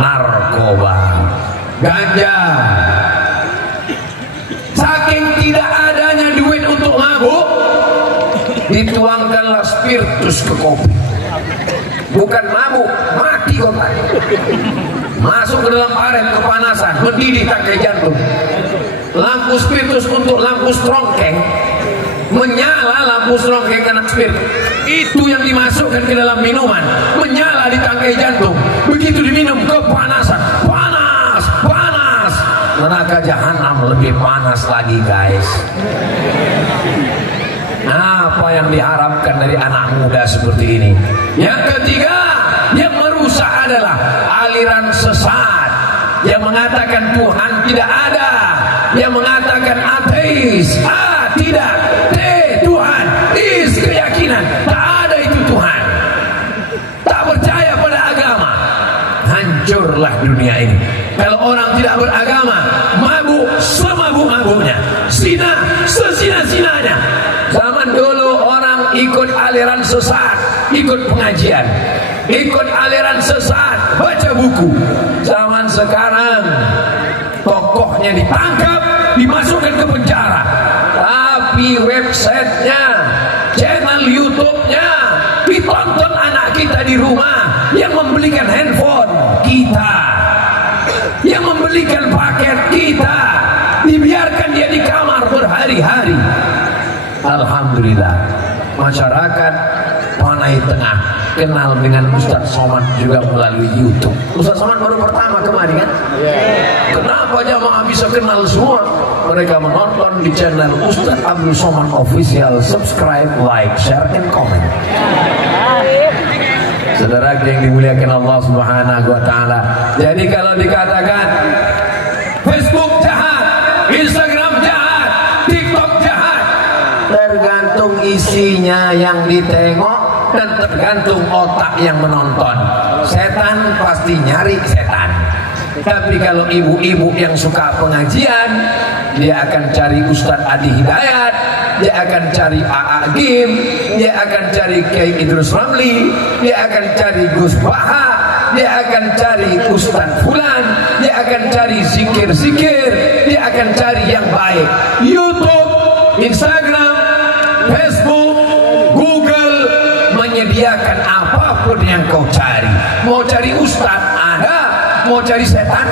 narkoba, ganja. Saking tidak adanya duit untuk mabuk, dituangkanlah spiritus ke kopi. Bukan mabuk, mati kotak. Masuk ke dalam aren, kepanasan, mendidih tangkai jantung. Lampu spiritus untuk lampu strongkeng, menyala lampu strongkeng karena spiritus. Itu yang dimasukkan ke dalam minuman, menyala di tangkai jantung. Begitu diminum, kepanasan, panas, panas. Neraka jahanam lebih panas lagi, guys. Apa yang diharapkan dari anak muda seperti ini? Yang ketiga, yang merusak adalah aliran sesat yang mengatakan Tuhan tidak ada, yang mengatakan ateis. Tidak. Tuhan is keyakinan, tak ada itu Tuhan. Tak percaya pada agama, hancurlah dunia ini. Kalau orang tidak beragama, mabuk semabuk-mabuknya, zina sezina-zinanya. Zaman dulu orang ikut aliran sesat, ikut pengajian, ikut aliran sesat, baca buku. Zaman sekarang tokohnya ditangkap, dimasukkan ke penjara, tapi websitenya, channel YouTube-nya ditonton anak kita di rumah, yang membelikan handphone kita, yang membelikan paket kita, dibiarkan dia di kamar berhari-hari. Alhamdulillah, masyarakat Panai Tengah kenal dengan Ustaz Somad juga melalui YouTube. Ustaz Somad baru pertama kemarin kan? Kenapa jamaah bisa kenal semua? Mereka menonton di channel Ustaz Abdul Somad Official. Subscribe, like, share, and comment. Saudara yang dimuliakan Allah Subhanahu wa taala. Jadi kalau dikatakan Facebook jahat, Instagram jahat, TikTok jahat, tergantung isinya yang ditengok dan tergantung otak yang menonton. Setan pasti nyari setan. Tapi kalau ibu-ibu yang suka pengajian, dia akan cari Ustadz Adi Hidayat, dia akan cari A.A. Gim, dia akan cari Kiai Idrus Ramli, dia akan cari Gus Baha, dia akan cari ustaz fulan, dia akan cari zikir-zikir, dia akan cari yang baik. YouTube, Instagram, Facebook, Google menyediakan apapun yang kau cari. Mau cari ustaz ada, mau cari setan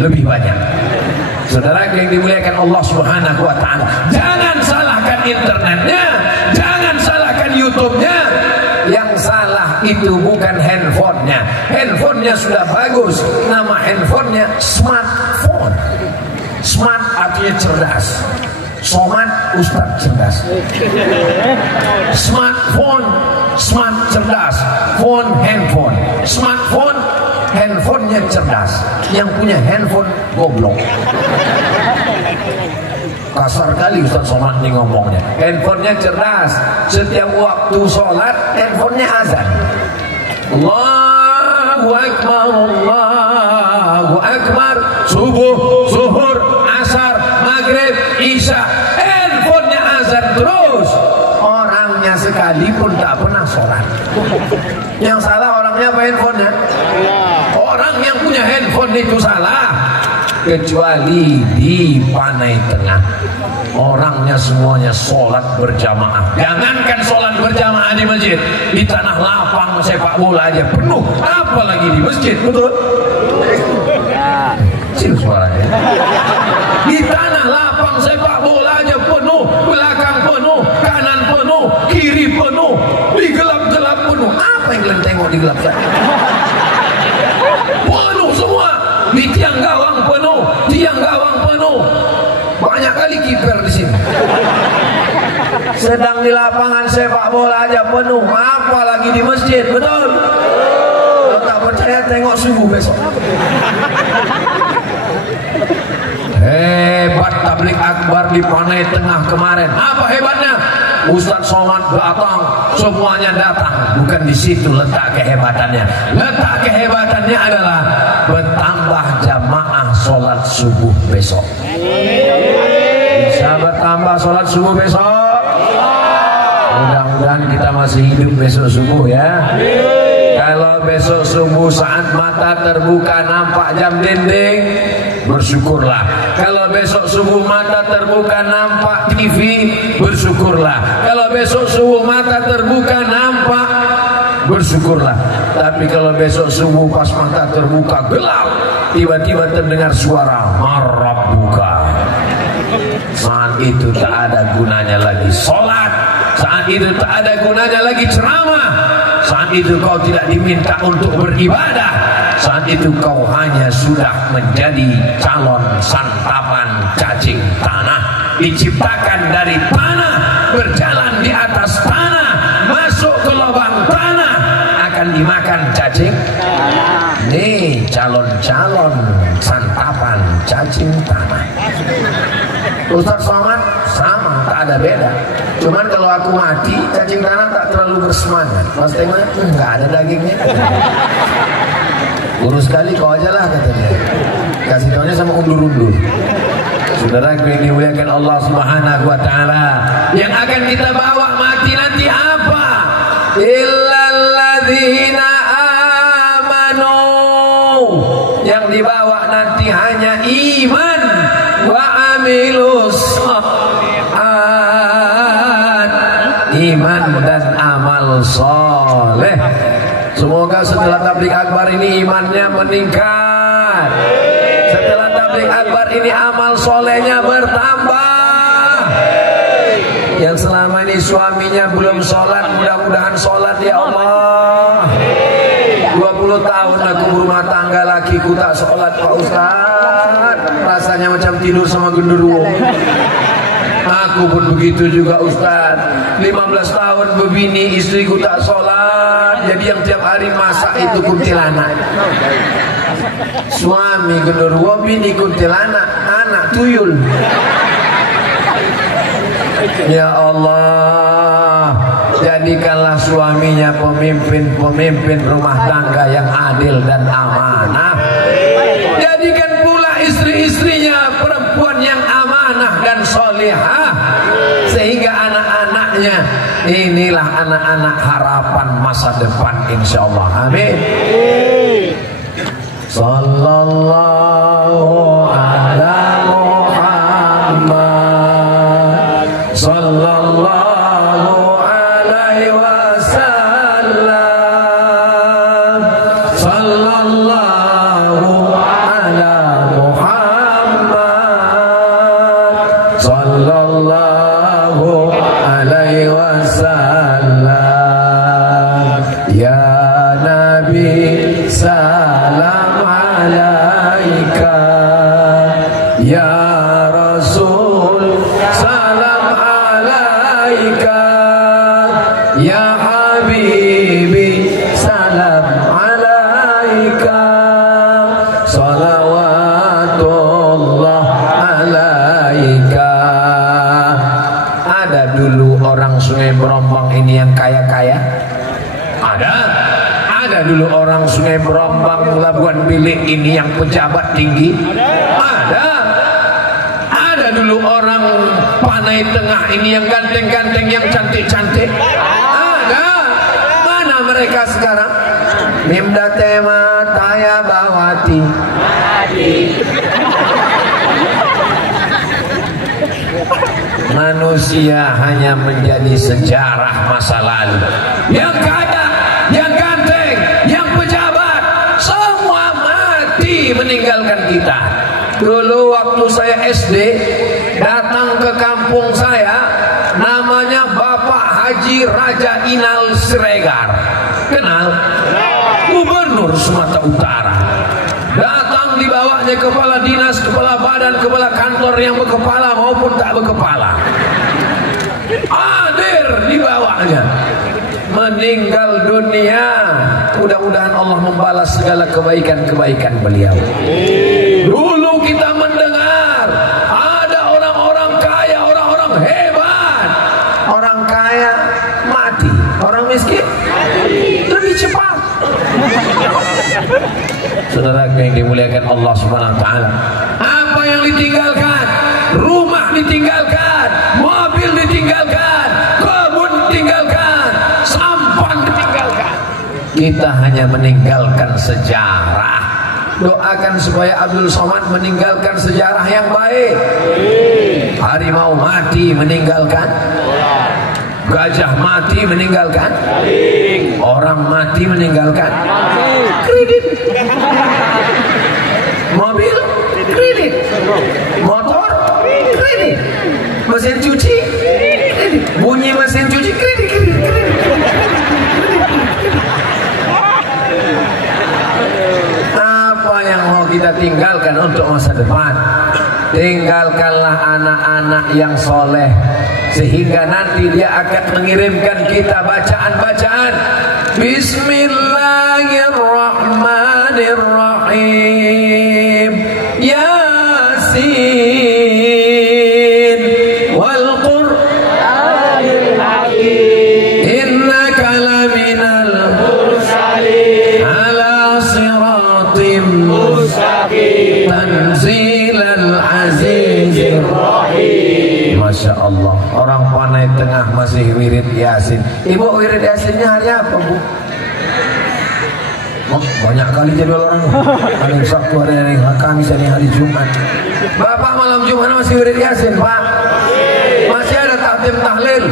lebih banyak. Saudara yang dimuliakan Allah Subhanahu wa taala, jangan salahkan internetnya, jangan salahkan YouTube-nya. Yang salah itu bukan handphonenya. Handphonenya sudah bagus, nama handphonenya smartphone. Smart artinya cerdas, somat ustaz cerdas. Smartphone, smart cerdas, phone handphone. Smartphone, handphonenya cerdas. Yang punya handphone goblok. Kasar kali Ustaz Somad ini ngomongnya. Handphonenya cerdas, setiap waktu sholat handphonenya azan. Allahu Akbar, Allahu Akbar, subuh, zuhur, asar, maghrib, isya, handphonenya azan terus. Orangnya sekalipun tak pernah sholat. Yang salah orangnya apa handphonenya? Orang yang punya handphone itu salah. Kecuali di Panai Tengah, orangnya semuanya sholat berjamaah. Jangankan sholat berjamaah di masjid, di tanah lapang sepak bola aja penuh, apalagi di masjid. Betul? Kecil suaranya. Di tanah lapang sepak bola aja penuh, belakang penuh, kanan penuh, kiri penuh, di gelap-gelap penuh. Apa yang kalian tengok di gelap saya? Penuh semua. Di tiang gawang penuh, tiang gawang penuh. Banyak kali kiper di sini. Sedang di lapangan sepak bola aja penuh, apalagi di masjid. Betul? Kalau tak percaya tengok subuh besok. Hebat tablik akbar di Panai Tengah kemarin. Apa hebatnya? Ustaz Somad datang, semuanya datang. Bukan di situ letak kehebatannya. Letak kehebatannya adalah bertambah jamaah sholat subuh besok. Bisa bertambah sholat subuh besok? Mudah-mudahan kita masih hidup besok subuh ya. Kalau besok subuh saat mata terbuka nampak jam dinding, bersyukurlah. Kalau besok subuh mata terbuka nampak TV, bersyukurlah. Kalau besok subuh mata terbuka nampak, bersyukurlah. Tapi kalau besok subuh pas mata terbuka gelap, tiba-tiba terdengar suara marab buka, saat itu tak ada gunanya lagi sholat, saat itu tak ada gunanya lagi ceramah, saat itu kau tidak diminta untuk beribadah, saat itu kau hanya sudah menjadi calon santapan cacing tanah, diciptakan dari tanah, berjalan di atas tanah, masuk ke lubang tanah, akan dimakan cacing. Nih calon-calon santapan cacing tanah. Ustaz Somad sama, tak ada beda. Cuman kalau aku mati, cacing tanah tak terlalu bersemangat. Mas tengok, nggak ada dagingnya. Urus sekali kau aja lah katanya. Kasih taunya sama undur-undur. Saudara yang dimuliakan Allah Subhanahu wa taala, yang akan kita bawa mati nanti apa? Illalladzina amanu. Yang dibawa nanti hanya iman wa amilus shalihat, iman dan amal soleh. Semoga setelah tablik akbar ini imannya meningkat, setelah tablik akbar ini amal solehnya bertambah. Yang selama ini suaminya belum sholat, mudah-mudahan sholat ya Allah. 20 tahun aku berumah tangga, lakiku tak sholat Pak Ustaz, rasanya macam tidur sama genderuwo. Aku pun begitu juga Ustaz. 15 tahun bebini, istriku tak sholat, jadi yang tiap hari masak itu kuntilanak. Suami genderuwo, bini kuntilanak, anak tuyul. Ya Allah, jadikanlah suaminya pemimpin rumah tangga yang adil dan amanah. Jadikan pula istri-istrinya perempuan yang amanah dan solihah, sehingga anak-anaknya inilah anak-anak harapan masa masa depan insyaallah. Amin. Sallallahu ala Muhammad sallallahu alaihi wasallam sallallahu ala Muhammad sallallahu alaihi wasallam. Ya Nabi salam alaika, ya Rasul salam alaika, ya Habibi salam alaika, salawatullah alaika. Ada dulu orang Sungai Berombang ini yang kaya-kaya? Ada dulu orang Sungai Berombang Labuan Bilik ini yang pejabat tinggi? Ada dulu orang Panai Tengah ini yang ganteng-ganteng, yang cantik-cantik? Ada. Mana mereka sekarang? Mimda tema Taya Bawati. Manusia hanya menjadi sejarah masa lalu. Yang kaya, yang ganteng, yang pejabat, semua mati meninggalkan kita. Dulu waktu saya SD, datang ke kampung saya, namanya Bapak Haji Raja Inal Siregar. Kenal? Gubernur Sumatera Utara. Datang dibawanya kepala dinas, kepala badan, kepala kantor yang berkepala maupun tak berkepala. Hadir dibawanya. Meninggal dunia. Mudah-mudahan Allah membalas segala kebaikan-kebaikan beliau. Dulu kita mendengar ada orang-orang kaya, orang-orang hebat. Orang kaya mati, orang miskin lebih cepat. Saudara yang dimuliakan Allah Subhanahu wa taala, apa yang ditinggalkan? Rumah ditinggalkan, mobil ditinggalkan, kebun ditinggalkan, sampan ditinggalkan. Kita hanya meninggalkan sejarah. Doakan supaya Abdul Somad meninggalkan sejarah yang baik. Harimau mati meninggalkan, gajah mati meninggalkan, orang mati meninggalkan, kredit, mobil kredit, motor kredit, mesin cuci kredit, bunyi mesin cuci kredit. Apa yang mau kita tinggalkan untuk masa depan? Tinggalkanlah anak-anak yang soleh, sehingga nanti dia akan mengirimkan kita bacaan-bacaan. Bismillahirrahmanirrahim. Yasin wal Qur'anil Hakim. Innaka laminal mursalin ala siratim mustaqim. Tanzilal azizir rahim. Masya Allah, orang Panai Tengah masih wirid Yasin. Ibu wirid Yasinnya hari apa, Bu? Oh, banyak kali jadwal orang. Hari Sabtu, hari Kamis, hari Jumat. Bapak malam Jumat masih wirid Yasin, Pak? Masih ada takdim tahlil.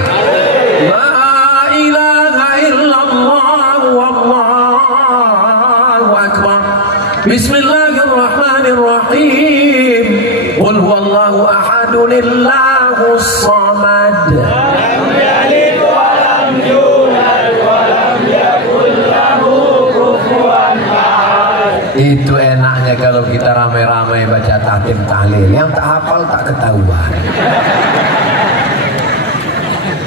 La ilaha illallah wallahu akbar. Bismillahirrahmanirrahim. Qul huwallahu ahadun Allahus samad. Lam yalid wa lam yulad wa lam yakul lahu kufuwan ahad. Itu enaknya kalau kita ramai-ramai baca tahtim tahlil. Yang tak hafal tak ketahuan.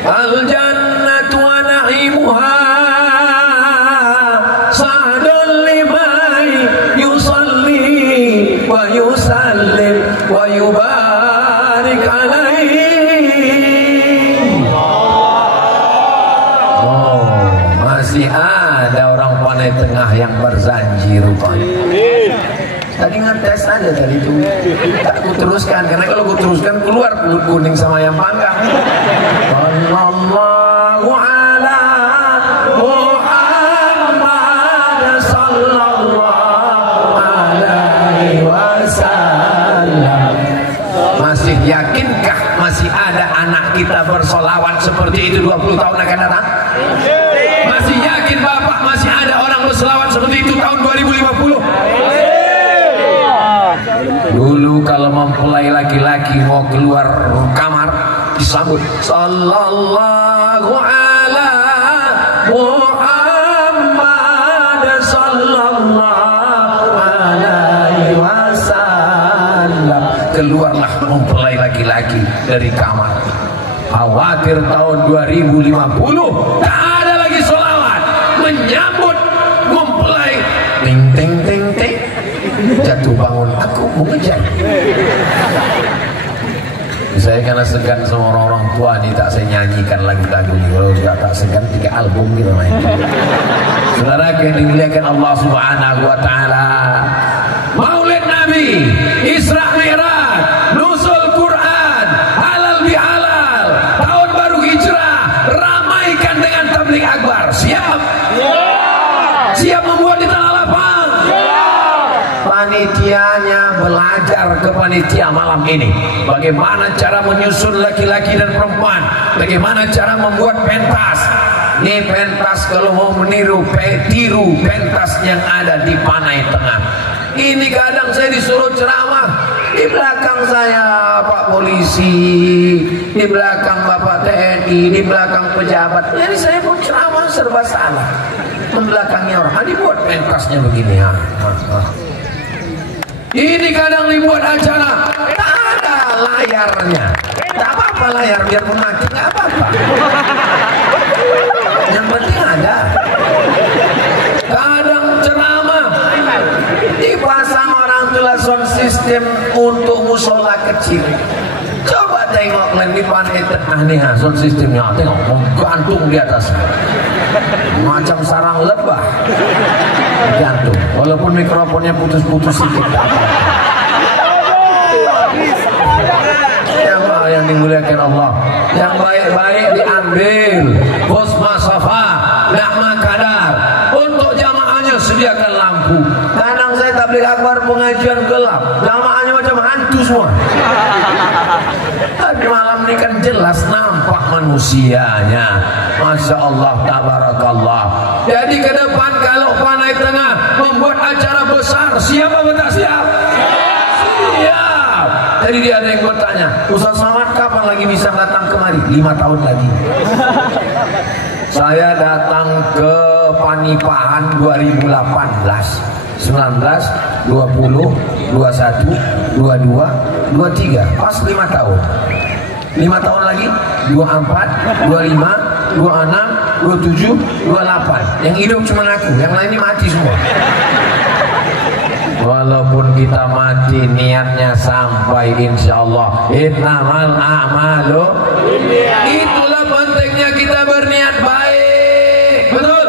Al jannatu wa na'imuha sa'dun liman yusalli wa yusallim wa yubarik alaihi. Oh, masih ada orang Panai Tengah yang berzanji rupanya. Tadi ngetes aja tadi itu. Tak ku teruskan, karena kalau ku teruskan keluar kulit kuning sama yang panggang. Sallallahu ala Muhammad. seperti itu 20 tahun akan datang? Masih yakin Bapak masih ada orang berselawat seperti itu tahun 2050? Dulu kalau mempelai laki-laki mau keluar kamar disambut sallallahu ala Muhammad sallallahu alaihi wasallam. Keluarlah mempelai laki-laki dari kamar. Khawatir tahun 2050 tak ada lagi sholawat menyambut mempelai. Ting ting ting ting. Jatuh bangun, aku mau ngejar. Saya karena segan sama orang-orang tua ini tak saya nyanyikan lagu-lagu ini. Kalau tidak tak segan 3 album gitu main. Saudara yang dimuliakan Allah Subhanahu wa taala. Maulid Nabi, Isra Mi'raj, Nuzul Quran, halal bihalal, tahun baru hijrah, ramaikan dengan tabligh akbar. Siap? Siap membuat di tanah lapang? Panitianya belajar ke panitia malam ini bagaimana cara menyusun laki-laki dan perempuan, bagaimana cara membuat pentas. Ini pentas kalau mau meniru, tiru pentas yang ada di Panai Tengah. Ini kadang saya disuruh ceramah, di belakang saya Pak Polisi, di belakang Bapak TNI, di belakang pejabat. Jadi saya mau ceramah serba salah, membelakangi orang. Dibuat pentasnya begini. Ini kadang dibuat acara tak ada layarnya. Tak apa-apa layar, biarpun mati nggak apa-apa. Yang penting ada. Kadang ceramah dipasang orang tua sound system untuk musola kecil. Coba tengok di Panai Tengah nih, sound systemnya tengok gantung di atas macam sarang lebah. Gantung, walaupun mikrofonnya putus-putus sedikit. Yang dimuliakan Allah, yang baik-baik diambil. Bosma Safa, Na'ma Kadar. Untuk jamaahnya sediakan lampu. Kadang saya tabligh akbar pengajian gelap, jamaahnya macam hantu semua. Tapi malam ini kan jelas nampak manusianya. Masya Allah, tabarakallah. Jadi ke depan kalau Panai Tengah membuat acara besar, siap atau tak siap? Siap. Jadi dia ada yang bertanya, Ustaz Samad kapan lagi bisa datang kemari? 5 tahun lagi. Saya datang ke Panipahan 2018, 19, 20, 21, 22, 23, pas 5 tahun. 5 tahun lagi 24, 25, 26, 27, 28. Yang hidup cuma aku, yang lain ini mati semua. Walaupun kita mati, niatnya sampai insyaallah. Innamal a'malu. Itulah pentingnya kita berniat baik. Betul?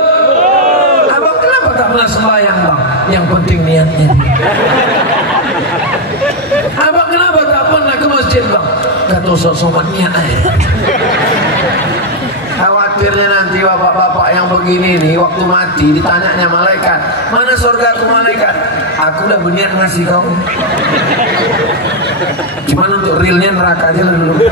Abang kenapa tak pernah sembahyang bang? Yang penting niatnya. Abang kenapa tak pernah ke masjid bang? Kata sok-sok niat aja. Khawatirnya nanti bapak-bapak yang begini nih waktu mati ditanyanya malaikat, mana surga aku malaikat? Aku udah berniat ngasih kau. Cuman untuk realnya neraka aja dulu.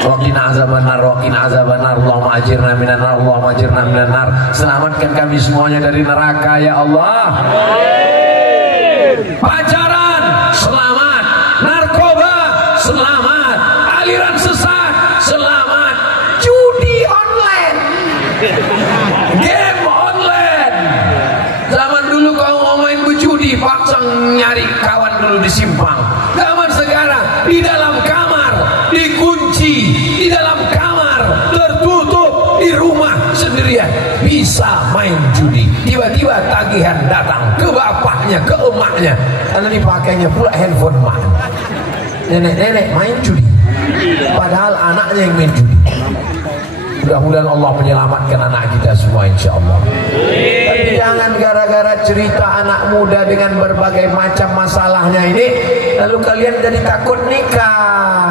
Waqina azabannar, waqina azabannar, Allahumma ajirna minan nar, Allahumma ajirna minan nar. Selamatkan kami semuanya dari neraka ya Allah. Pacaran selamat, narkoba selamat, aliran sesat selamat, judi online, game online. Zaman dulu kau mau main berjudi paksa nyari kawan dulu di simpang. Zaman sekarang di dalam kamar, dikunci di dalam kamar, tertutup di rumah sendirian, bisa main judi. Tiba-tiba tagihan datang ke bapaknya, ke emaknya, karena dipakainya pula handphone emak. Nenek-nenek main judi, padahal anaknya yang main judi. Mudah-mudahan Allah menyelamatkan anak kita semua insyaallah. Tapi jangan gara-gara cerita anak muda dengan berbagai macam masalahnya ini lalu kalian jadi takut nikah.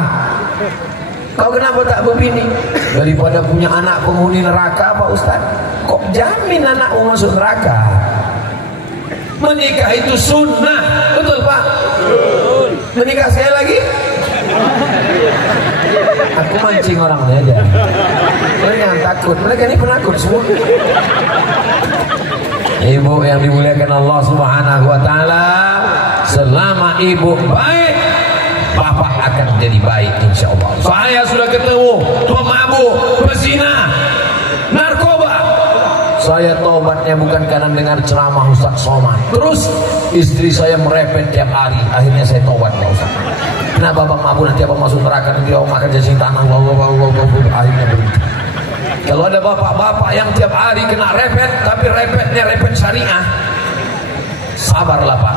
Kau kenapa tak berbini? Daripada punya anak penghuni neraka Pak Ustaz. Kok jamin anakmu masuk neraka? Menikah itu sunnah, betul Pak? Menikah sekali lagi? Aku mancing orangnya aja. Mereka yang takut, mereka ini penakut semua. Ibu yang dimuliakan Allah Subhanahu wa taala, selama ibu baik, bapak akan jadi baik insyaallah. Saya sudah ketemu pemabuk, pezina, narkoba. Saya tobatnya bukan karena dengar ceramah Ustaz Somad. Terus istri saya merepet tiap hari. Akhirnya saya tobat Pak Ustaz. Kenapa bang mabuk nanti abang masuk neraka, nanti abang makan jajing tanah. Akhirnya begitu. Kalau ada bapak-bapak yang tiap hari kena repet, tapi repetnya repet syariah, sabarlah Pak.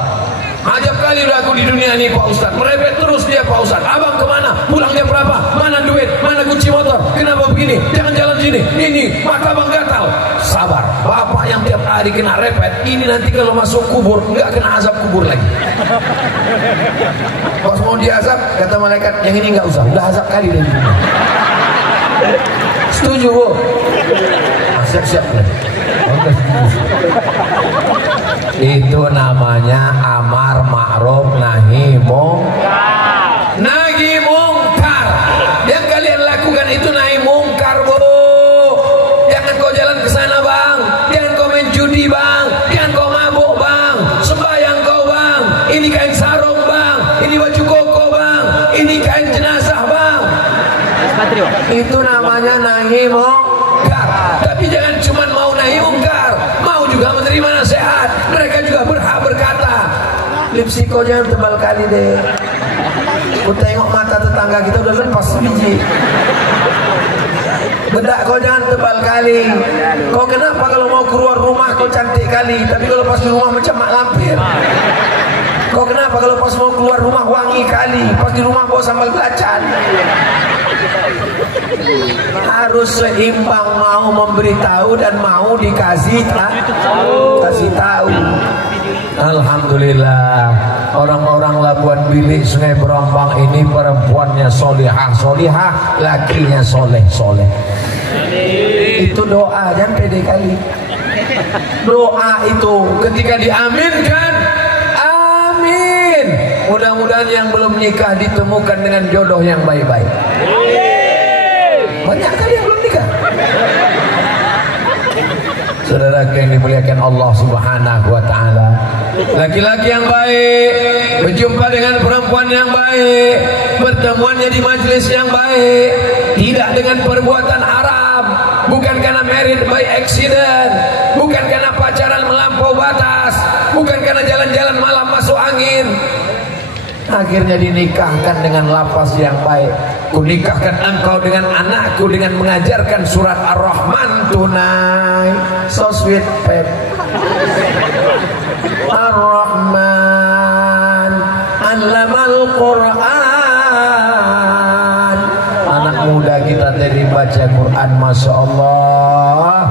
Ajab kali udah aku di dunia ini Pak Ustaz, merepet terus dia Pak Ustaz. Abang kemana? Pulang jam berapa? Mana duit? Mana kunci motor? Kenapa begini? Jangan jalan sini. Ini mata bang gatal. Sabar. Bapak yang tiap hari kena repet, ini nanti kalau masuk kubur nggak kena azab kubur lagi. Pas mau diazab, kata malaikat, yang ini nggak usah, udah azab kali dari dunia. Setuju Bu? Siap-siap nih. Itu namanya amar ma'ruf nahi mungkar. Nahi mungkar. Yang kalian lakukan itu nahi mungkar Bu. Jangan kau jalan ke sana bang, jangan kau main judi bang, jangan kau mabuk bang, sembahyang kau bang, ini kain sarung bang, ini baju koko bang, ini kain jenazah bang. Itu namanya nahi mungkar. Tapi jangan cuma mau nahi mungkar, mau juga menerima nasihat. Mereka juga berhak berkata, lipstick kau jangan tebal kali deh. Ku tengok mata tetangga kita udah lepas biji. Bedak kau jangan tebal kali. Kau kenapa kalau mau keluar rumah kau cantik kali, tapi kalau pas di rumah macam mak lampir. Kau kenapa kalau pas mau keluar rumah wangi kali, pas di rumah bawa sambal belacan. Harus seimbang, mau memberitahu dan mau dikasih tahu. Alhamdulillah, orang-orang Labuan Bilik Sungai Berombang ini perempuannya solihah, lakinya soleh. Itu doa, jangan pede kali. Doa itu ketika diaminkan, amin. Mudah-mudahan yang belum nikah ditemukan dengan jodoh yang baik-baik. Banyak kali yang belum nikah. Saudara yang dimuliakan Allah Subhanahu wa taala, laki-laki yang baik berjumpa dengan perempuan yang baik, pertemuannya di majelis yang baik, tidak dengan perbuatan haram, bukan karena married by accident, bukan karena pacaran melampau batas, bukan karena jalan-jalan malam masuk angin. Akhirnya dinikahkan dengan lafaz yang baik. Kunikahkan engkau dengan anakku dengan mengajarkan surat Ar-Rahman tunai. So sweet pep. Ar-Rahman Allamal Quran. Anak muda kita tadi baca Quran, Masya Allah.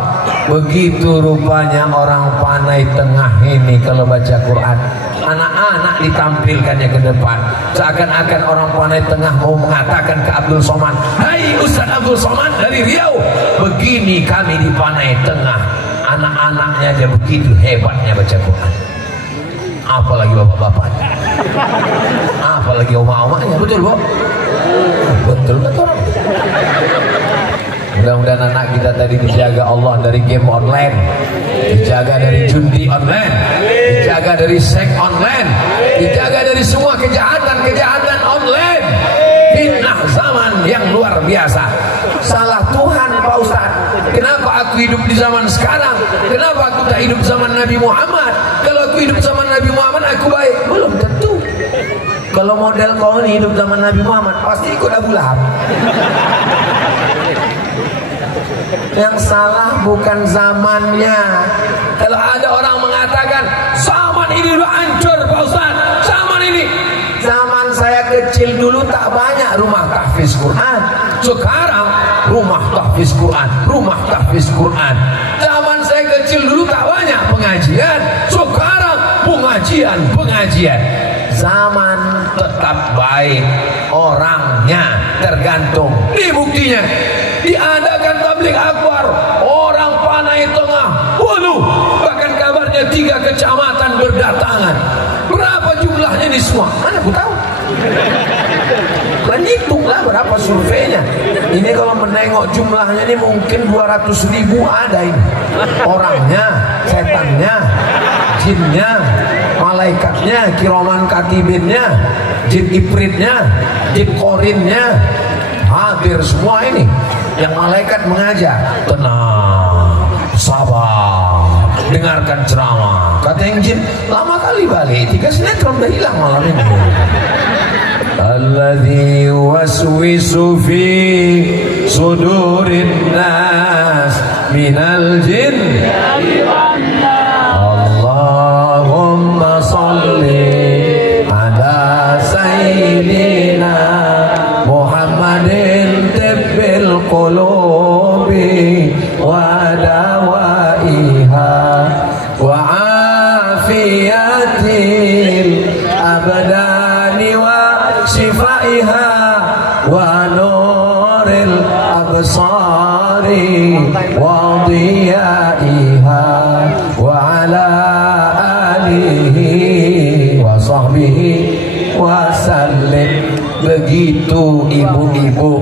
Begitu rupanya orang Panai Tengah ini kalau baca Quran. Anak-anak ditampilkannya ke depan, seakan-akan orang Panai Tengah mau mengatakan ke Abdul Somad, hai Ustaz Abdul Somad dari Riau, begini kami di Panai Tengah, anak-anaknya aja begitu hebatnya baca Quran, apalagi bapak-bapaknya, apalagi oma-omanya. Betul Bu? Betul orang. Mudah-mudahan anak kita tadi dijaga Allah dari game online, dijaga dari judi online, dijaga dari seks online, dijaga dari semua kejahatan online. Fitnah zaman yang luar biasa. Salah Tuhan Pak Ustaz. Kenapa aku hidup di zaman sekarang? Kenapa aku tak hidup zaman Nabi Muhammad? Kalau aku hidup zaman Nabi Muhammad aku baik? Belum tentu. Kalau model kau ini hidup zaman Nabi Muhammad pasti ikut Abu Lahab. Yang salah bukan zamannya. Kalau ada orang mengatakan zaman ini udah hancur Pak Ustaz, zaman ini, zaman saya kecil dulu tak banyak rumah tahfiz Quran. Sekarang rumah tahfiz Quran, rumah tahfiz Quran. Zaman saya kecil dulu tak banyak pengajian. Sekarang pengajian. Zaman tetap baik, orangnya tergantung. Ini buktinya, diadakan tabligh akbar, orang Panai Tengah, waduh, bahkan kabarnya 3 kecamatan berdatangan. Berapa jumlahnya ini semua? Mana aku tahu. Banyak. hitunglah berapa surveinya. Ini kalau menengok jumlahnya ini mungkin 200.000 ada ini. Orangnya, setannya, jinnya, malaikatnya, kiraman katibinnya, jin ifritnya, jin korinnya, hampir semua ini. Yang malaikat mengajak, tenang, sabar, dengarkan ceramah. Kata yang jin, lama kali balik, 3 sinetron udah hilang malam ini. Alladzi waswisu fi sudurin nas minal jin. Allahumma salli ala sayyidina Muhammadin tibbil qulubi wa dawaiha wa afiyatil abdani wa shifaiha wa nuril absari wa diyaiha wa ala alihi wa sahbihi wa sallim. Begitu ibu-ibu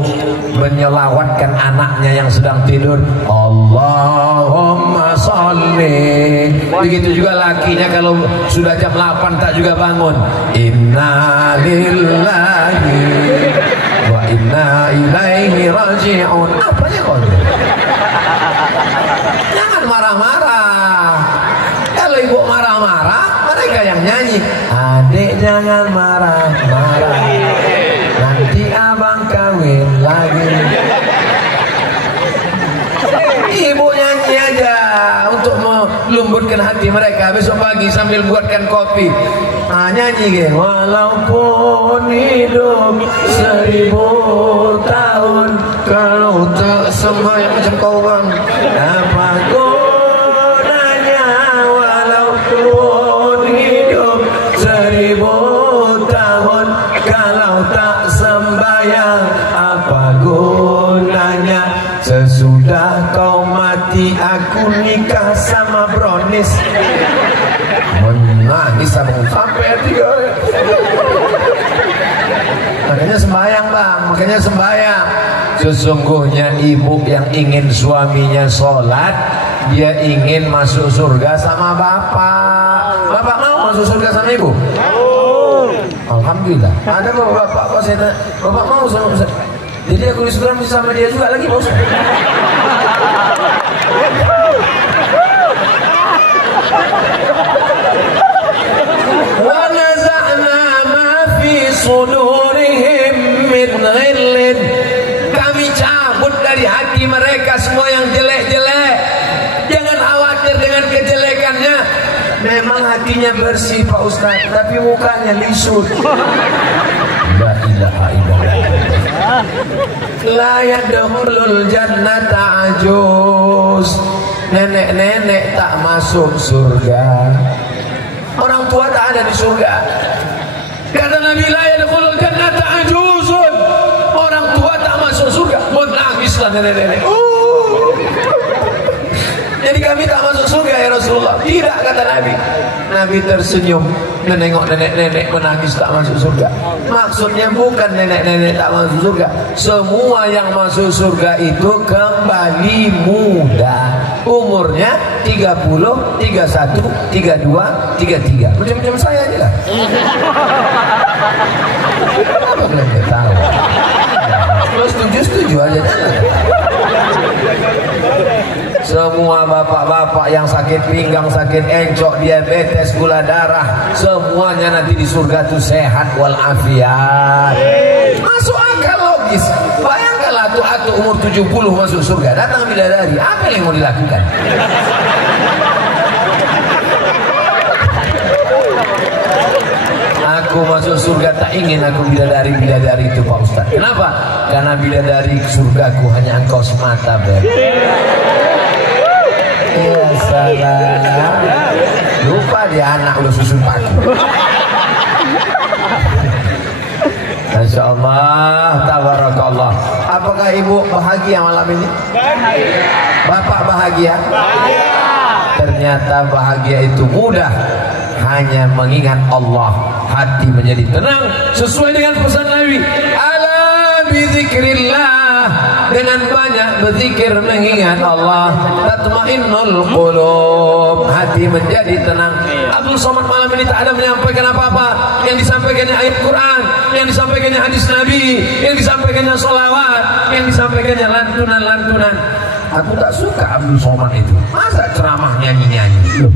menyelawatkan anaknya yang sedang tidur, Allahumma sholli. Begitu juga lakinya kalau sudah jam 8 tak juga bangun, inna lillahi wa inna ilaihi raji'un. Apanya kau? Jangan marah-marah. Kalau ibu marah-marah, mereka yang nyanyi. Adik jangan marah-marah, nanti abang kawin lagi. Ibu nyanyi aja untuk melembutkan hati mereka. Besok pagi sambil buatkan kopi, nyanyi gitu. Walaupun hidup 1000 tahun, kalau tak sembahyang macam kau bang, apa gunanya? Walaupun hidup 1000 tahun, kalau tak sembahyang apa gunanya? Sesudah kau mati aku nikah sama Bronis. Menangis sampai 3. Makanya sembahyang bang, makanya sembahyang. Sesungguhnya ibu yang ingin suaminya sholat, dia ingin masuk surga sama bapak. Bapak mau masuk surga sama ibu? Alhamdulillah. Ada bapak, Pak saya bapak mau sama Ustaz. Jadi aku disuruh sama dia juga lagi, Bos. Wa naza'na ma fi sudurihim min ghillin. Kami cabut dari hati mereka semua yang jelek-jelek. Jangan khawatir dengan kejelekannya. Memang hatinya bersih Pak Ustaz, tapi mukanya lisut. La ilaha illallah. La yadkhulul jannata ajuz. Nenek-nenek tak masuk surga. Orang tua tak ada di surga. Kata Nabi, la yadkhulul jannata ajuzun. Orang tua tak masuk surga. Menangislah nenek-nenek. Jadi kami tak masuk surga ya Rasulullah. Tidak, kata Nabi. Nabi tersenyum menengok nenek-nenek menangis tak masuk surga. Maksudnya bukan nenek-nenek tak masuk surga. Semua yang masuk surga itu kembali muda. Umurnya 30, 31, 32, 33. Macam-macam saya aja lah. Kenapa kalian tahu? Kalau setuju aja. Semua bapak-bapak yang sakit pinggang, sakit encok, diabetes, gula darah, semuanya nanti di surga tuh sehat walafiat. Masuk akal logis. Bayangkanlah tuh atu umur 70 masuk surga, datang bidadari, apa yang mau dilakukan? Aku masuk surga tak ingin aku bidadari itu Pak Ustaz. Kenapa? Karena bidadari surgaku hanya engkau semata, Beb. Ya salah. Lupa dia anak udah susun pagi. Masya Allah, tabarakallah. Apakah ibu bahagia malam ini? Bapak bahagia? Ternyata bahagia itu mudah. Hanya mengingat Allah, hati menjadi tenang sesuai dengan pesan Nabi. Ala bizikrillah, dengan banyak berzikir mengingat Allah, tatmainnul qulub, hati menjadi tenang. Abdul Somad malam ini tak ada menyampaikan apa-apa, yang disampaikannya ayat Quran, yang disampaikannya hadis Nabi, yang disampaikannya sholawat, yang disampaikannya lantunan-lantunan. Aku tak suka Abdul Somad itu. Masa ceramah nyanyi-nyanyi?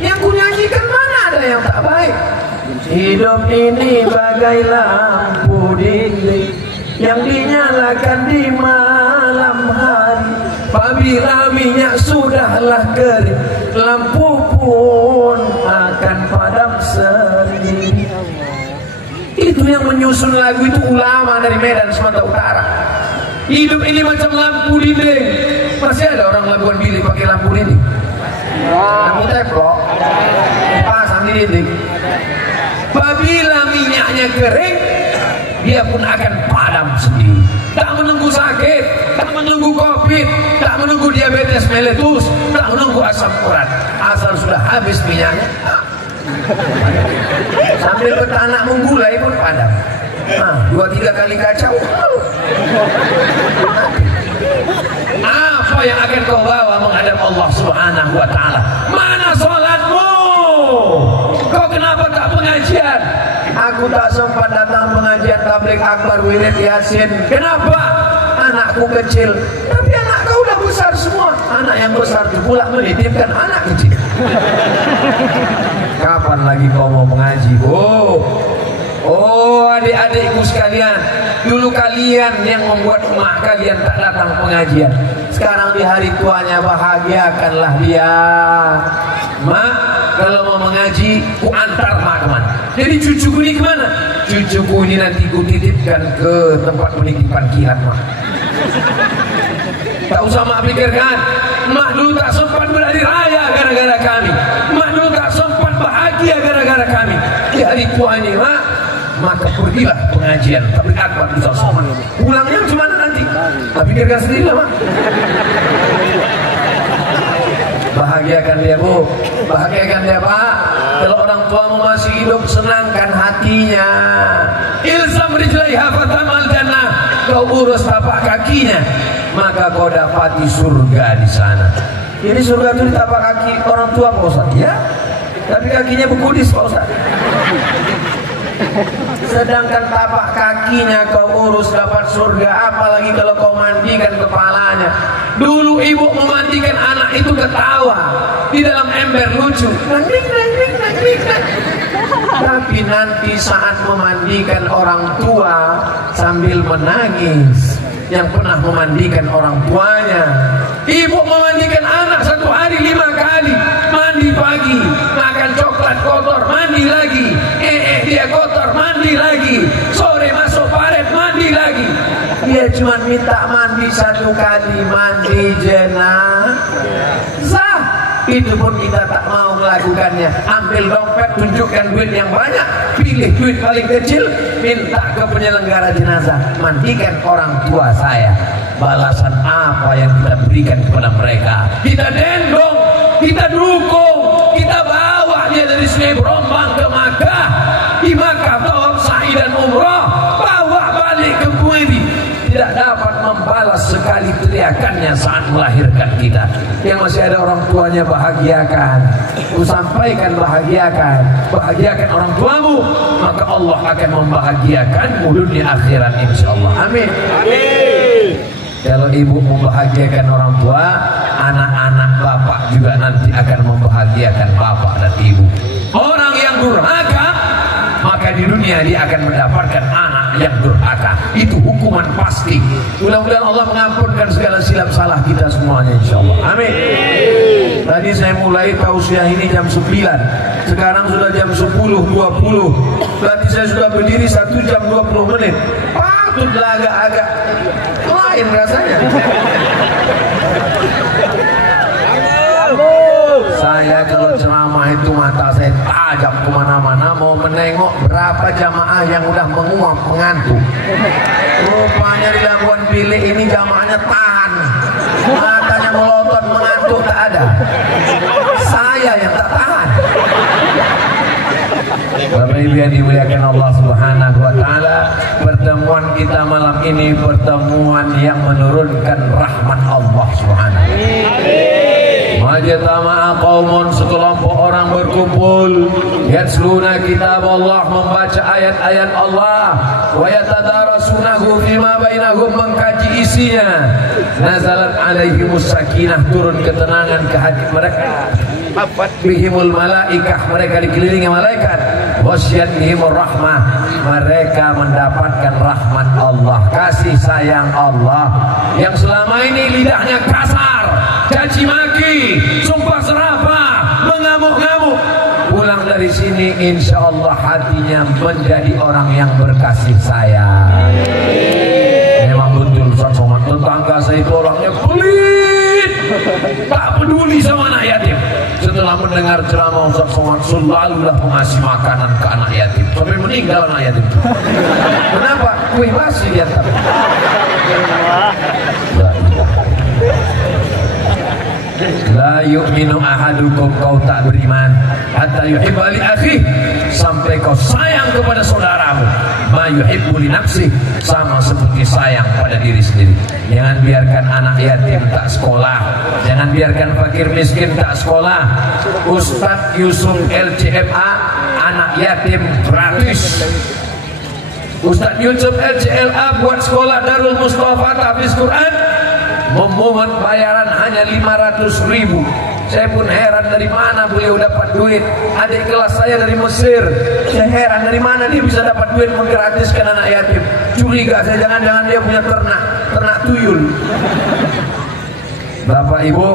Yang ku nyanyikan mana ada yang tak baik? Hidup ini bagai lampu dinding yang dinyalakan di malam hari. Apabila minyak sudahlah kering, lampu pun akan padam sendiri. Itu yang menyusun lagu itu ulama dari Medan Sumatera Utara. Hidup ini macam lampu dinding. Masih ada orang Labuan Bilik pakai lampu dinding? Lampu teplok pasang di dinding. Apabila minyaknya kering, dia pun akan padam sendiri. Tak menunggu sakit, tak menunggu covid, tak menunggu diabetes meletus, tak menunggu asam urat. Asal sudah habis minyaknya, sambil betanak menggulai pun padam. 2-3 kali kacau. Apa yang akan kau bawa menghadap Allah Subhanahu wa ta'ala? Mana sholatmu? Kau kenapa tak pengajian? Aku tak sempat datang pengajian tabligh akbar, wirid, yasin. Kenapa? Anakku kecil. Tapi anak kau udah besar semua. Anak yang besar itu pula menitipkan anak kecil. Kapan lagi kau mau mengaji? Oh adik-adikku sekalian, dulu kalian yang membuat emak kalian tak datang pengajian. Sekarang di hari tuanya bahagiakanlah dia. Mak, kalau mau mengaji, ku antar mak kemana? Jadi cucuku ini kemana? Cucuku ini nanti ku titipkan ke tempat penitipan kilat mak. Tak usah mak pikirkan. Mak dulu tak sempat berhari raya gara-gara kami. Mak dulu tak sempat bahagia gara-gara kami. Di hari tua ini mak, maka pergilah pengajian tabligh akbar di Somad. Pulangnya cuma nanti. Tak pikirkan sendiri lah mak. Bahagiakan dia bu, bahagiakan dia pak. Kalau orang tuamu masih hidup, senangkan hatinya. Ilzam rijlaiha fatamal jannah. Kau urus tapak kakinya, maka kau dapati surga di sana. Ini surga itu di tapak kaki orang tua Pak Ustaz, ya? Tapi kakinya bekudis Pak Ustaz. Sedangkan tapak kakinya kau urus dapat surga, apalagi kalau kau mandikan kepalanya. Dulu ibu memandikan anak itu ketawa di dalam ember lucu. Tapi nanti saat memandikan orang tua sambil menangis, yang pernah memandikan orang tuanya. Ibu memandikan anak 1 hari 5 kali. Mandi pagi, makan coklat kotor, mandi lagi. Dia kotor, mandi lagi. Sore masuk paret, mandi lagi. Dia cuma minta mandi 1 kali, mandi jenazah. Itu pun kita tak mau melakukannya. Ambil dompet, tunjukkan duit yang banyak, pilih duit paling kecil, minta ke penyelenggara jenazah, mandikan orang tua saya. Balasan apa yang kita berikan kepada mereka? Kita dendong, kita dukung, kita bawa dia dari Sungai Berombang ke Makkah. Di Makkah tawaf sa'i dan umrah, bawa balik ke Kuwait. Tidak dapat membalas sekali teriakannya saat melahirkan kita. Yang masih ada orang tuanya, bahagiakan. Ku sampaikan bahagiakan. Bahagiakan orang tuamu, maka Allah akan membahagiakanmu dunia akhirat insyaallah. Amin. Amin. Kalau ibu membahagiakan orang tua, anak-anak bapak juga nanti akan membahagiakan bapak dan ibu. Orang yang durhaka, maka di dunia dia akan mendapatkan anak yang durhaka. Itu hukuman pasti. Mudah-mudahan Allah mengampunkan segala silap salah kita semuanya insyaallah. Amin. Tadi saya mulai tausiah ini jam 9. Sekarang sudah jam 10.20. Berarti saya sudah berdiri 1 jam 20 menit. Patutlah agak-agak lain rasanya. Saya kalau ceramah itu mata saya tajam kemana-mana, mau menengok berapa jamaah yang udah menguap mengantuk. Rupanya di Labuan Bilik ini jamaahnya tahan, matanya melotot mengantuk tak ada. Saya yang tak tahan. Tapi Bapak Ibu yang dimuliakan Allah Subhanahu wa taala, pertemuan kita malam ini pertemuan yang menurunkan rahmat Allah Subhanahu. Majtama'a qaumun, sekelompok orang berkumpul, yatluna kitab Allah, membaca ayat-ayat Allah, wa yatadarasunahu fima bainahum, mengkaji isinya. Nazalat alaihimus sakinah, turun ketenangan ke hati mereka. Bihimul malaikah, mereka dikelilingi malaikat. Wasyatihimur rahmah, mereka mendapatkan rahmat Allah, kasih sayang Allah. Yang selama ini lidahnya kasar, caci maki, sumpah serapah, mengamuk-ngamuk, pulang dari sini insya Allah hatinya menjadi orang yang berkasih sayang. Memang betul Ustaz Somad, tetangga saya itu orangnya pelit, tak peduli sama anak yatim. Setelah mendengar ceramah Ustaz Somad, selalulah mengasih makanan ke anak yatim sampai meninggal anak yatim. Kenapa? Kue basi dia tak. La yu'minu ahadukum, kau tak beriman hatta yuhibba li akhihi, sampai kau sayang kepada saudaramu ma yuhibbu li nafsihi, sama seperti sayang pada diri sendiri. Jangan biarkan anak yatim tak sekolah, jangan biarkan fakir miskin tak sekolah. Ustadz Yusuf LCMA, anak yatim gratis. Ustadz Yusuf LCLA buat sekolah Darul Mustafa tahfiz Quran, memungut bayaran hanya 500.000. Saya pun heran dari mana beliau dapat duit. Adik kelas saya dari Mesir, saya heran dari mana dia bisa dapat duit menggratiskan anak yatim. Curiga saya, jangan-jangan dia punya ternak tuyul. Bapak Ibu,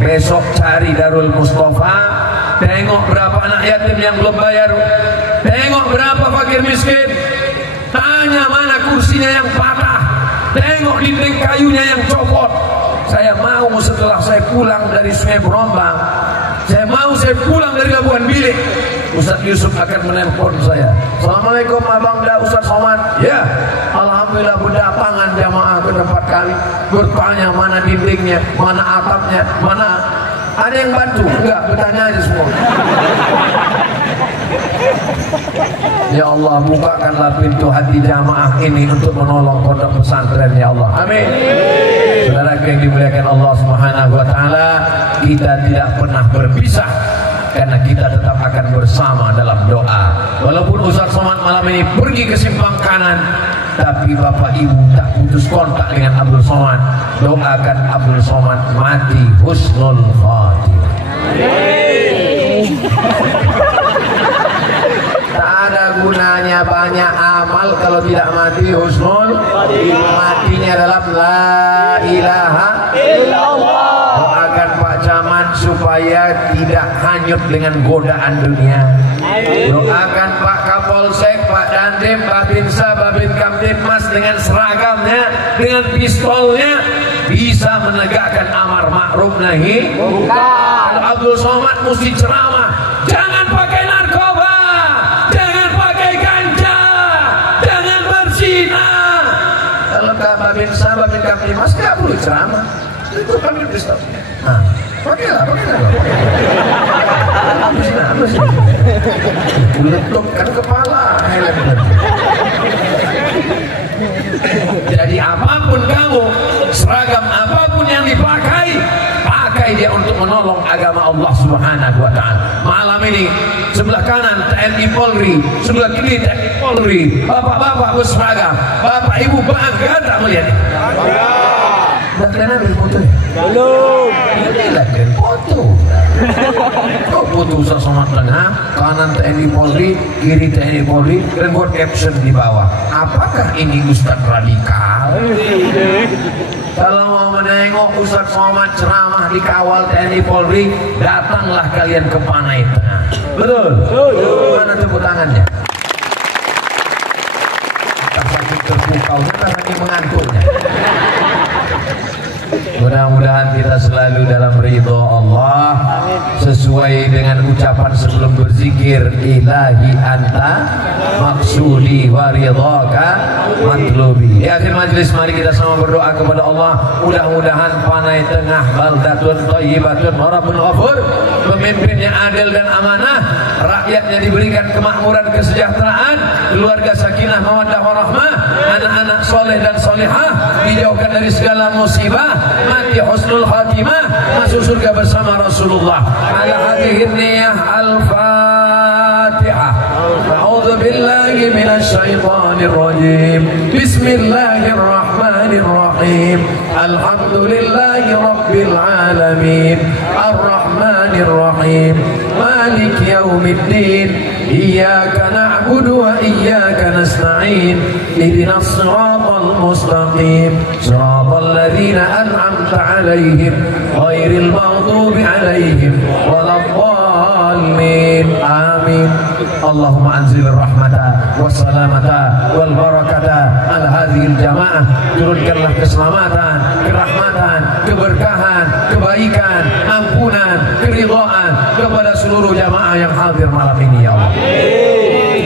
besok cari Darul Mustafa, tengok berapa anak yatim yang belum bayar, tengok berapa fakir miskin, tanya mana kursinya yang patah, tengok dinding kayunya yang copot. Saya mau setelah saya pulang dari Sungai Berombang, saya mau saya pulang dari Labuan Bilik, Ustadz Yusuf akan menelpon saya. Assalamualaikum Abang Da Ustadz Somad. Ya, alhamdulillah berdatangan jamaah ke tempat kami, bertanya mana dindingnya, mana atapnya, mana ada yang bantu? Enggak, bertanya aja semua. Ya Allah, bukakanlah pintu hati jamaah ini untuk menolong pondok pesantren, ya Allah. Amin. Saudara yang dimuliakan Allah Subhanahu wa taala, kita tidak pernah berpisah karena kita tetap akan bersama dalam doa. Walaupun Ustaz Somad malam ini pergi ke simpang kanan, tapi Bapak Ibu tak putus kontak dengan Abdul Somad. Doakan Abdul Somad mati husnul khatimah. Tak ada gunanya banyak amal kalau tidak mati husnul khatimah. Matinya dalam la ilaha illallah. Doakan Pak Camat supaya tidak hanyut dengan godaan dunia. Doakan Pak Kapolsek, Pak Dandim, Pak Binsa, Babin Kamtipmas dengan seragamnya, dengan pistolnya bisa menegakkan amar ma'ruf nahi munkar. Abdul Somad mesti ceramah, jangan pakai narkoba, jangan pakai ganja, jangan berzina. Kalau Pak Binsa, Babin Kamtipmas nggak perlu ceramah, itu kan pistol. Nah, pakailah. Letupkan kepala. Jadi apapun kamu, seragam apapun yang dipakai, pakai dia untuk menolong agama Allah Subhanahu wa taala. Malam ini sebelah kanan TNI Polri, sebelah kiri TNI Polri, bapak-bapak berseragam. Bapak Ibu bangga tak melihat ini? Dah kalian ambil foto ya? Belum. Inilah kalian foto. Kau foto Ustaz Somad tengah, kanan TNI Polri, kiri TNI Polri, dan buat caption di bawah. Apakah ini Ustaz radikal? Kalau mau menengok Ustaz Somad ceramah dikawal TNI Polri, datanglah kalian ke Panai Tengah. Betul? Mana tepuk tangannya? Tak sakit terpukau, tak sakit mengantuknya. Mudah-mudahan kita selalu dalam ridho Allah, sesuai dengan ucapan sebelum berzikir. zikir ilahi anta maksudi waridhaka matlubi. Di akhir majlis mari kita sama berdoa kepada Allah, mudah-mudahan panai tengah baldatun thayyibatun warabun ghafur, pemimpinnya adil dan amanah, rakyatnya diberikan kemakmuran, kesejahteraan, keluarga sakinah mawaddah warahmah, anak-anak soleh dan solehah dijauhkan dari segala musibah, mati husnul khatimah, masuk surga bersama Rasulullah. Ala hadhihi niyah al-Fatihah. A'udzu billahi minasy syaithanir rajim. Bismillahirrahmanirrahim. Alhamdulillahi rabbil alamin. Arrahmanir rahim. Maliki yaumiddin. Iyyaka na'budu wa iyyaka nasta'in. Ihdinas siratal mustaqim. Siratal ladzina an'amta 'alaihim ghairil maghdubi 'alaihim waladdallin. Amin. Allahumma anzil rahmata wassalamata wal barakata ala hadhil jamaah. Turunkanlah keselamatan, kerahmatan, keberkahan, kebaikan, ampunan, keridhaan kepada seluruh jamaah yang hadir malam ini ya Allah.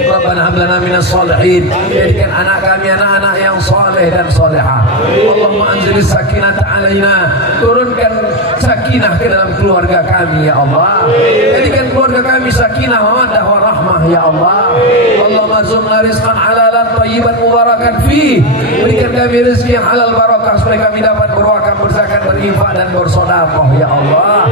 Rabbana hab lana minas shalihin, jadikan anak kami anak-anak yang saleh dan salehah. Allahumma anzilis sakinata alaina, turunkan sakinah ke dalam keluarga kami ya Allah. Jadikan keluarga kami sakinah mawaddah warahmah ya Allah. Allahumma zumna rizqan halalan thayyiban mubarakan fi, berikan kami rezeki yang halal barakah supaya kami dapat berwakaf, berzakat, berinfak dan bersedekah ya Allah.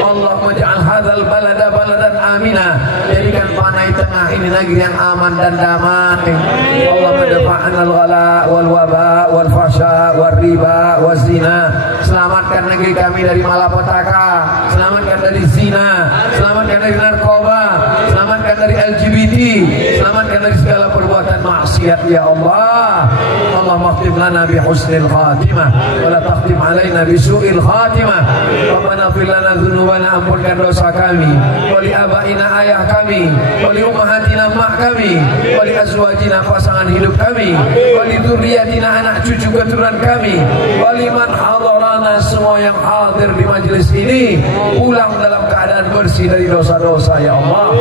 Allahumma ja'al hadzal balada baladan amina, jadikan panai tengah ini negeri yang aman dan damai. Allahumma dafa'na al-ghala wal waba wal fasha wal riba wal zina, selamatkan negeri kami dari malapetaka, selamatkan dari zina, selamatkan dari narkoba, selamatkan dari LGBT, selamatkan dari segala perbuatan maksiat ya Allah. Allahumma khtim lana bi husnil khatimah wa la takhtim alaina bi su'il khatimah. Rabbana fir lana dzunubana, ampunkan dosa kami, wa li abaina ayah kami, wa li ummahatina mak kami, wa li azwajina pasangan hidup kami, wa li dzurriyyatina anak cucu keturunan kami, wa liman hadarana, semua yang hadir di majlis ini pulang dalam keadaan bersih dari dosa-dosa ya Allah.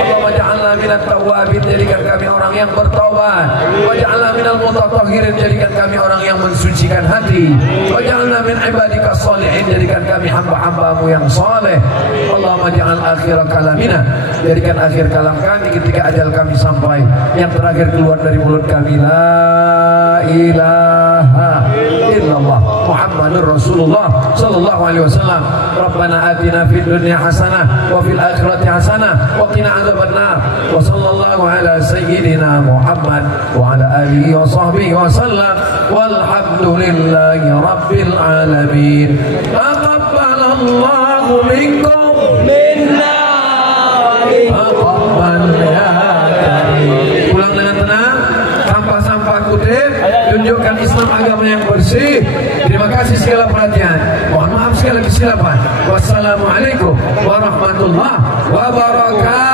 Allahumma ja'alna minat tawwabin, jadikan kami orang yang bertaubat, wa ja'alna minal mutatahhirin, jadikan kami orang yang mensucikan hati, wa ja'alna min ibadika sholihin, jadikan kami hamba-hambamu yang saleh. Allahumma ja'al akhir kalamina, jadikan akhir kalam kami ketika ajal kami sampai, yang terakhir keluar dari mulut kami la ilaha illallah Muhammadur Rasulullah sallallahu alaihi wasallam. Rabbana atina fid dunya hasanah wa fil akhirati hasanah wa qina adzabannar. Wa sallallahu ala sayyidina Muhammad wa ala alihi wa sahbihi wa sallam. Walhamdulillahi rabbil alamin. Taqabbalallahu minkum minna taqabbal ya karim. Pulang dengan tenang, sampah-sampah kutip, tunjukkan Islam agama yang bersih. Terima kasih segala perhatian. Mohon maaf sekali kesilapan. Wassalamualaikum warahmatullahi wabarakatuh.